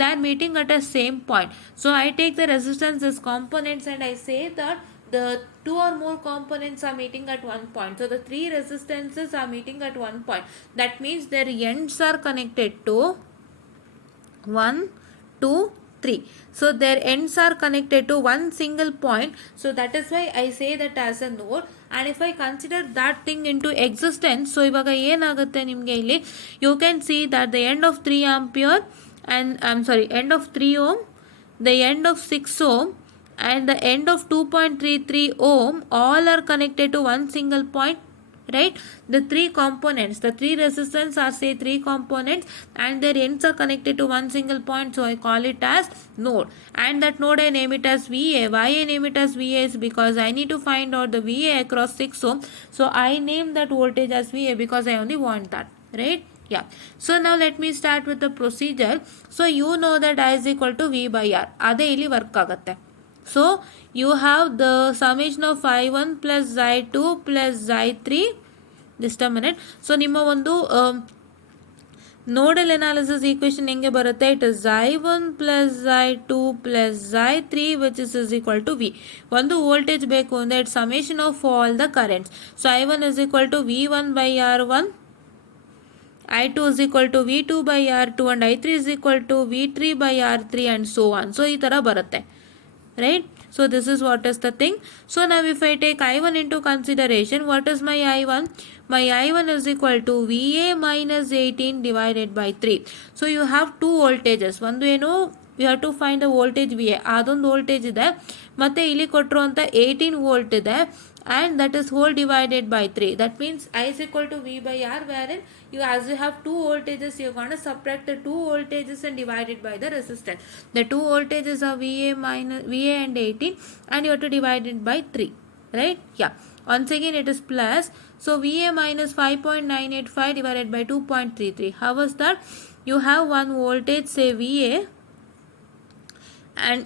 they R meeting at a same point. So I take the resistance as components and I say that the 2 or more components are meeting at one point. So the 3 resistances are meeting at one point. That means their ends are connected to 1, 2, 3. So their ends are connected to one single point. So that is why I say that as a node. And if I consider that thing into existence, so ivaga ಏನಾಗುತ್ತೆ ನಿಮಗೆ ಇಲ್ಲಿ, you can see that the end of 3 ampere and end of 3 ohm, the end of 6 ohm and the end of 2.33 ohm all are connected to one single point, right. The 3 components, the 3 resistance are say 3 components and their ends are connected to one single point, so I call it as node. And that node I name it as VA. Why I name it as VA is because I need to find out the VA across 6 ohm, so I name that voltage as VA because I only want that, right. Yeah, so now let me start with the procedure. So you know that I is equal to V by R, ಅದೇ ಇಲ್ಲಿ work ಆಗುತ್ತೆ. So you have the summation of I1 plus I2 plus I3. Just a minute. So ನಿಮ್ಮ ಒಂದು nodal analysis equation ಹೆಂಗೆ ಬರುತ್ತೆ, it is I1 plus I2 plus I3 which is equal to V. ಒಂದು voltage ಬೇಕು ಅಂದರೆ it summation of all the currents. So I1 is equal to V1 by R1, I2 is equal to V2 by R2 and I3 is equal to V3 by R3 and so on. So ಈ ಥರ ಬರುತ್ತೆ, right. So this is what is the thing. So now if I take I1 into consideration, what is my I1? My I1 is equal to VA minus 18 divided by 3. So you have 2 voltages. ಒಂದು ಏನು we have to find the voltage V A, ಅದೊಂದು voltage ಇದೆ, ಮತ್ತು ಇಲ್ಲಿ ಕೊಟ್ಟಿರುವಂಥ 18 volt ಇದೆ, and that is whole divided by 3. That means I is equal to V by R, wherein you, as you have two voltages, you're going to subtract the two voltages and divide it by the resistance. The two voltages are VA and 18, and you have to divide it by 3, right? Yeah. Once again it is plus, so VA minus 5.985 divided by 2.33. How was that? You have one voltage, say VA, and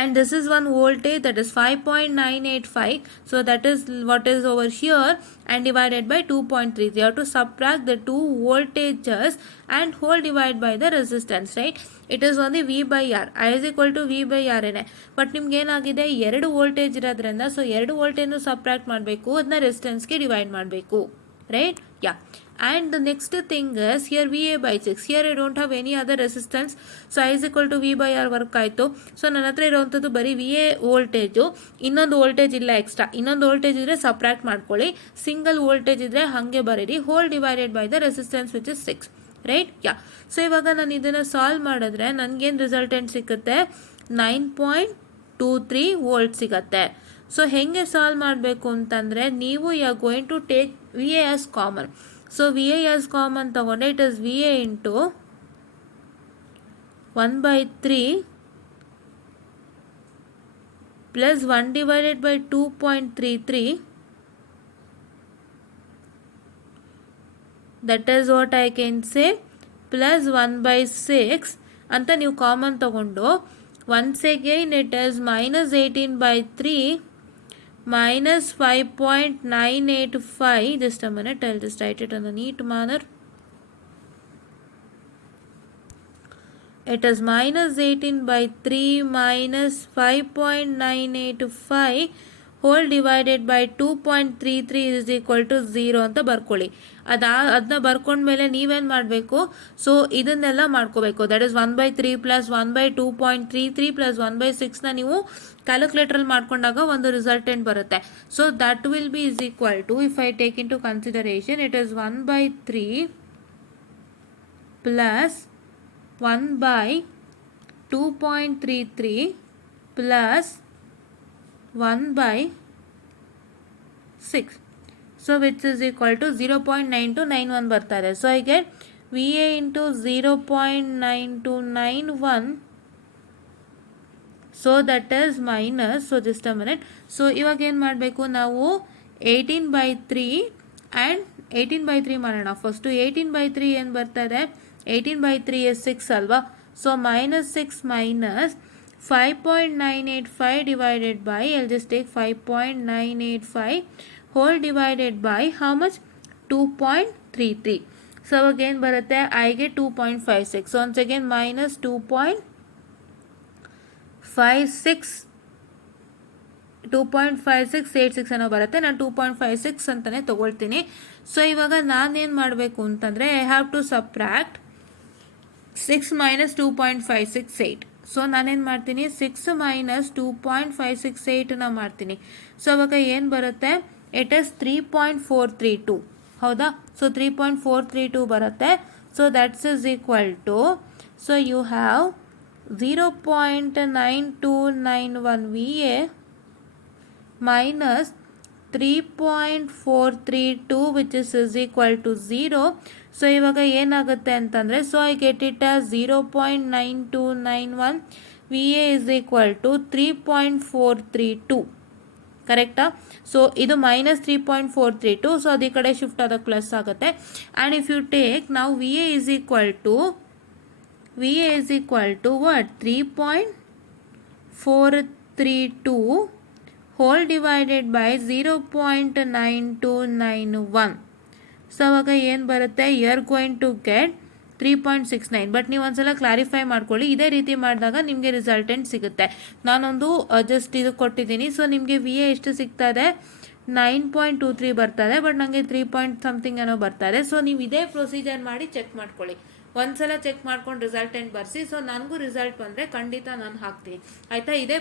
and this is one voltage, that is 5.985, so that is what is over here, and divided by 2.3. You have to subtract the two voltages and whole divide by the resistance, right? It is only V by R. I is equal to V by R ಏನೆ, but ನಿಮ್ಗೆ ಏನಾಗಿದೆ, ಎರಡು voltage ಇರೋದ್ರಿಂದ, so ಎರಡು ವೋಲ್ಟೇಜ್ನು subtract ಮಾಡಬೇಕು, ಅದನ್ನ ರೆಸಿಸ್ಟೆನ್ಸ್ಗೆ divide ಮಾಡಬೇಕು, right? Yeah. And the next thing is, here VA by 6, here I don't have any other resistance, so I is equal to V by R work ಆಯಿತು. So ನನ್ನ ಹತ್ರ ಇರೋವಂಥದ್ದು ಬರೀ VA voltage, ಇನ್ನೊಂದು voltage ಇಲ್ಲ extra, ಇನ್ನೊಂದು voltage ಇದ್ದರೆ subtract ಮಾಡ್ಕೊಳ್ಳಿ, single voltage ಇದ್ದರೆ ಹಾಗೆ ಬರೀರಿ, whole divided by the resistance which is 6, right? Yeah. So ಇವಾಗ ನಾನು ಇದನ್ನು ಸಾಲ್ವ್ ಮಾಡಿದ್ರೆ ನನಗೇನು ರಿಸಲ್ಟೆಂಟ್ ಸಿಗುತ್ತೆ, 9.23 ವೋಲ್ಟ್ ಸಿಗುತ್ತೆ. ಸೊ ಹೆಂಗೆ ಸಾಲ್ವ್ ಮಾಡಬೇಕು ಅಂತಂದರೆ, ನೀವು you are going to take VA as common. So VA as common ತಗೊಂಡೆ, it is VA into 1/3 plus 1 divided by 2.33, that is what I can say, plus 1/6 ಅಂತ ನೀವು ಕಾಮನ್ ತಗೊಂಡು, once again it is minus 18/3 minus 5.985. Just a minute, I'll just write it in a neat manner. It is minus 18/3 minus 5.985 whole divided by 2.33 is equal to 0 ಅಂತ ಬರ್ಕೊಳ್ಳಿ. ಅದನ್ನ ಬರ್ಕೊಂಡ್ಮೇಲೆ ನೀವೇನು ಮಾಡಬೇಕು, so ಇದನ್ನೆಲ್ಲ ಮಾಡ್ಕೋಬೇಕು. ದಟ್ ಇಸ್ 1/3 ಪ್ಲಸ್ 1/2.33 ಪ್ಲಸ್ 1/6ನ ನೀವು ಕ್ಯಾಲ್ಕುಲೇಟ್ರಲ್ಲಿ ಮಾಡ್ಕೊಂಡಾಗ ಒಂದು ರಿಸಲ್ಟೆಂಟ್ ಬರುತ್ತೆ. So that will be is equal to, if I take into consideration, it is 1/3 plus 1/2.33 plus 1/6, so which is equal to 0.9291 ಬರ್ತಾರೆ. So I get VA into 0.9291, so that is minus, so just a minute, so ಇವಾಗ ಏನು ಮಾಡಬೇಕು ನಾವು, 18/3 and 18/3 ಮಾಡೋಣ. First 18/3 ಏನು ಬರ್ತಾರೆ, 18/3 is 6 ಅಲ್ವಾ, so minus 6 minus 5.985 divided by, I'll just take 5.985 whole divided by how much, 2.33. So again ಬರುತ್ತೆ, I get 2.56. So once again minus 2.5686 ಅನ್ನೋ ಬರುತ್ತೆ. ನಾನು 2.56 ಅಂತಲೇ ತೊಗೊಳ್ತೀನಿ. ಸೊ ಇವಾಗ ನಾನೇನು ಮಾಡಬೇಕು ಅಂತಂದರೆ, I have to subtract 6 minus 2.568. So ನಾನೇನು ಮಾಡ್ತೀನಿ, 6 minus 2.568ನ ಮಾಡ್ತೀನಿ. ಸೊ ಅವಾಗ ಏನು ಬರುತ್ತೆ, ಇಟ್ ಇಸ್ 3.432, ಹೌದಾ? ಸೊ 3.432 ಬರುತ್ತೆ. So that's is equal to, so you have 0.9291 VA minus 3.432 which is equal to 0. So ಇವಾಗ ಏನಾಗುತ್ತೆ ಅಂತಂದರೆ, so I get it as 0.9291 VA is equal to 3.432, ಕರೆಕ್ಟಾ? ಸೊ ಇದು minus 3.432, ಸೊ ಅದು ಈ ಕಡೆ ಶಿಫ್ಟ್ ಆದಾಗ ಪ್ಲಸ್ ಆಗುತ್ತೆ. ಆ್ಯಂಡ್ ಇಫ್ ಯು ಟೇಕ್ ನಾವು VA is equal to what, 3.432 whole divided by 0.9291. So ಅವಾಗ ಏನು ಬರುತ್ತೆ, you are going to get 3.69. But ನೀವು ಒಂದ್ಸಲ ಕ್ಲಾರಿಫೈ ಮಾಡ್ಕೊಳ್ಳಿ, ಇದೇ ರೀತಿ ಮಾಡಿದಾಗ ನಿಮಗೆ ರಿಸಲ್ಟೆಂಟ್ ಸಿಗುತ್ತೆ. ನಾನೊಂದು ಜಸ್ಟ್ ಇದು ಕೊಟ್ಟಿದ್ದೀನಿ. ಸೊ ನಿಮಗೆ VA ಎಷ್ಟು ಸಿಗ್ತಾ ಇದೆ, 9.23 ಬರ್ತಾರೆ, ಬಟ್ ನನಗೆ 3 ಪಾಯಿಂಟ್ ಸಮಥಿಂಗ್ ಏನೋ ಬರ್ತಾರೆ. ಸೊ ನೀವು ಇದೇ ಪ್ರೊಸೀಜರ್ ಮಾಡಿ ಚೆಕ್ ಮಾಡ್ಕೊಳ್ಳಿ. ಒಂದ್ಸಲ ಚೆಕ್ ಮಾಡ್ಕೊಂಡು ರಿಸಲ್ಟೆಂಟ್ ಬರೆಸಿ. ಸೊ ನನಗೂ ರಿಸಲ್ಟ್ ಬಂದರೆ ಖಂಡಿತ ನಾನು ಹಾಕ್ತೀನಿ, ಆಯಿತಾ? ಇದೇ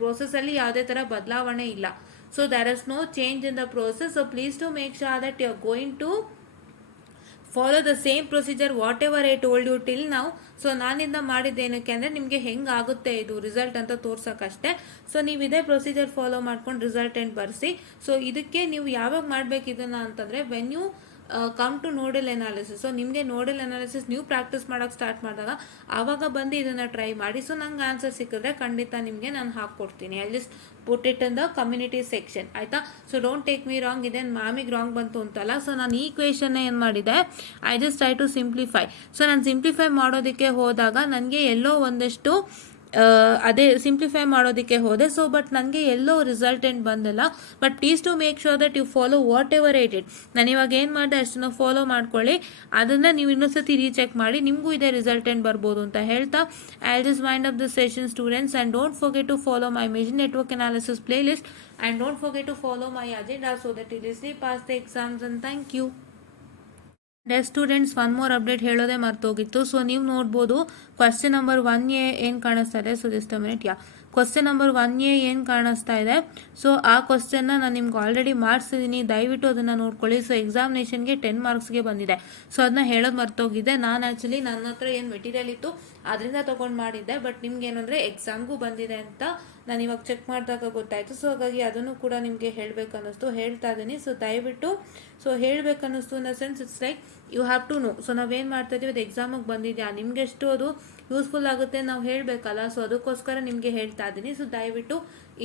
ಪ್ರೋಸೆಸ್ಸಲ್ಲಿ ಯಾವುದೇ ಥರ ಬದಲಾವಣೆ ಇಲ್ಲ. So there is no change in the process. So please to make sure that you are going to follow the same procedure whatever I told you till ನಾವು. ಸೊ ನಾನಿಂದ ಮಾಡಿದ್ದೇನಕ್ಕೆ ಅಂದರೆ ನಿಮಗೆ ಹೆಂಗಾಗುತ್ತೆ ಇದು ರಿಸಲ್ಟ್ ಅಂತ ತೋರ್ಸೋಕ್ಕಷ್ಟೇ. ಸೊ ನೀವು ಇದೇ procedure follow ಮಾಡ್ಕೊಂಡು ರಿಸಲ್ಟೆಂಟ್ ಬರೆಸಿ. ಸೊ ಇದಕ್ಕೆ ನೀವು ಯಾವಾಗ ಮಾಡಬೇಕು ಇದನ್ನು ಅಂತಂದರೆ when you come to nodal analysis. So ನಿಮಗೆ ನೋಡಲ್ ಎನಾಲಿಸಿಸ್ ನೀವು ಪ್ರಾಕ್ಟೀಸ್ ಮಾಡೋಕ್ಕೆ ಸ್ಟಾರ್ಟ್ ಮಾಡಿದಾಗ ಆವಾಗ ಬಂದು ಇದನ್ನು ಟ್ರೈ ಮಾಡಿ. ಸೊ ನಂಗೆ ಆನ್ಸರ್ ಸಿಕ್ಕಿದ್ರೆ ಖಂಡಿತ ನಿಮಗೆ ನಾನು ಹಾಕ್ಕೊಡ್ತೀನಿ. I just put it in the community section, ಆಯಿತಾ. So don't take me wrong, ಇದೇನು ಮ್ಯಾಮಿಗೆ ರಾಂಗ್ ಬಂತು ಅಂತಲ್ಲ. ಸೊ ನಾನು ಈ ಕ್ವೆಶನ್ನ ಏನು ಮಾಡಿದೆ, I just try to simplify. So ನಾನು ಸಿಂಪ್ಲಿಫೈ ಮಾಡೋದಕ್ಕೆ ಹೋದಾಗ ನನಗೆ ಎಲ್ಲೋ ಒಂದಷ್ಟು ಅದೇ ಸಿಂಪ್ಲಿಫೈ ಮಾಡೋದಕ್ಕೆ ಹೋದೆ. ಸೊ ಬಟ್ ನನಗೆ ಎಲ್ಲೋ ರಿಸಲ್ಟೆಂಟ್ ಬಂದಿಲ್ಲ. But please to make sure that you follow whatever I did. ನಾನು ಇವಾಗ ಏನು ಮಾಡಿದೆ ಅಷ್ಟನ್ನು ಫಾಲೋ ಮಾಡ್ಕೊಳ್ಳಿ. ಅದನ್ನು ನೀವು ಇನ್ನೊಂದ್ಸತಿ ರೀಚೆಕ್ ಮಾಡಿ, ನಿಮಗೂ ಇದೇ ರಿಸಲ್ಟೆಂಟ್ ಬರ್ಬೋದು ಅಂತ ಹೇಳ್ತಾ I just wind up the session students. And don't forget to follow my machine network analysis playlist. And don't forget to follow my agenda so that you easily pass the exams. And thank you. Students, one more update ಹೇಳೋದೇ ಮರ್ತೋಗಿತ್ತು. So ನೀವು ನೋಡ್ಬೋದು question number 1A ಏನು ಕಾಣಿಸ್ತಾ ಇದೆ. So just a minute. Question number 1A ಏನು ಕಾಣಿಸ್ತಾ ಇದೆ. ಸೊ ಆ ಕ್ವಶನ್ನ ನಾನು ನಿಮ್ಗೆ ಆಲ್ರೆಡಿ ಮಾಡಿಸಿದ್ದೀನಿ, ದಯವಿಟ್ಟು ಅದನ್ನು ನೋಡ್ಕೊಳ್ಳಿ. ಸೊ ಎಕ್ಸಾಮಿನೇಷನ್ಗೆ 10 ಮಾರ್ಕ್ಸ್ಗೆ ಬಂದಿದೆ. ಸೊ ಅದನ್ನ ಹೇಳೋದು ಮರ್ತೋಗಿದೆ. ನಾನು ಆ್ಯಕ್ಚುಲಿ ನನ್ನ ಹತ್ರ ಏನು ಮೆಟೀರಿಯಲ್ ಇತ್ತು ಅದರಿಂದ ತೊಗೊಂಡು ಮಾಡಿದ್ದೆ. ಬಟ್ ನಿಮ್ಗೆ ಏನಂದರೆ ಎಕ್ಸಾಮ್ಗೂ ಬಂದಿದೆ ಅಂತ ನಾನು ಇವಾಗ ಚೆಕ್ ಮಾಡಿದಾಗ ಗೊತ್ತಾಯಿತು. ಸೊ ಹಾಗಾಗಿ ಅದನ್ನು ಕೂಡ ನಿಮಗೆ ಹೇಳಬೇಕನ್ನಿಸ್ತು, ಹೇಳ್ತಾ ಇದ್ದೀನಿ. ಸೊ ದಯವಿಟ್ಟು ಸೊ ಹೇಳಬೇಕನ್ನಿಸ್ತು in the sense it's like you have to know. So ನಾವೇನು ಮಾಡ್ತಾ ಇದ್ದೀವಿ, ಅದು ಎಕ್ಸಾಮಿಗೆ ಬಂದಿದೆಯಾ, ನಿಮ್ಗೆ ಎಷ್ಟು ಅದು ಯೂಸ್ಫುಲ್ ಆಗುತ್ತೆ ನಾವು ಹೇಳಬೇಕಲ್ಲ. ಸೊ ಅದಕ್ಕೋಸ್ಕರ ನಿಮಗೆ ಹೇಳ್ತಾ ಇದ್ದೀನಿ. ಸೊ ದಯವಿಟ್ಟು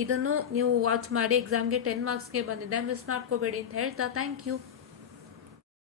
ಇದನ್ನು ನೀವು ವಾಚ್ ಮಾಡಿ. ಎಕ್ಸಾಮ್ಗೆ 10 ಮಾರ್ಕ್ಸ್ಗೆ ಬಂದಿದೆ, ಮಿಸ್ ಮಾಡ್ಕೋಬೇಡಿ ಅಂತ ಹೇಳ್ತಾ ಥ್ಯಾಂಕ್ ಯು.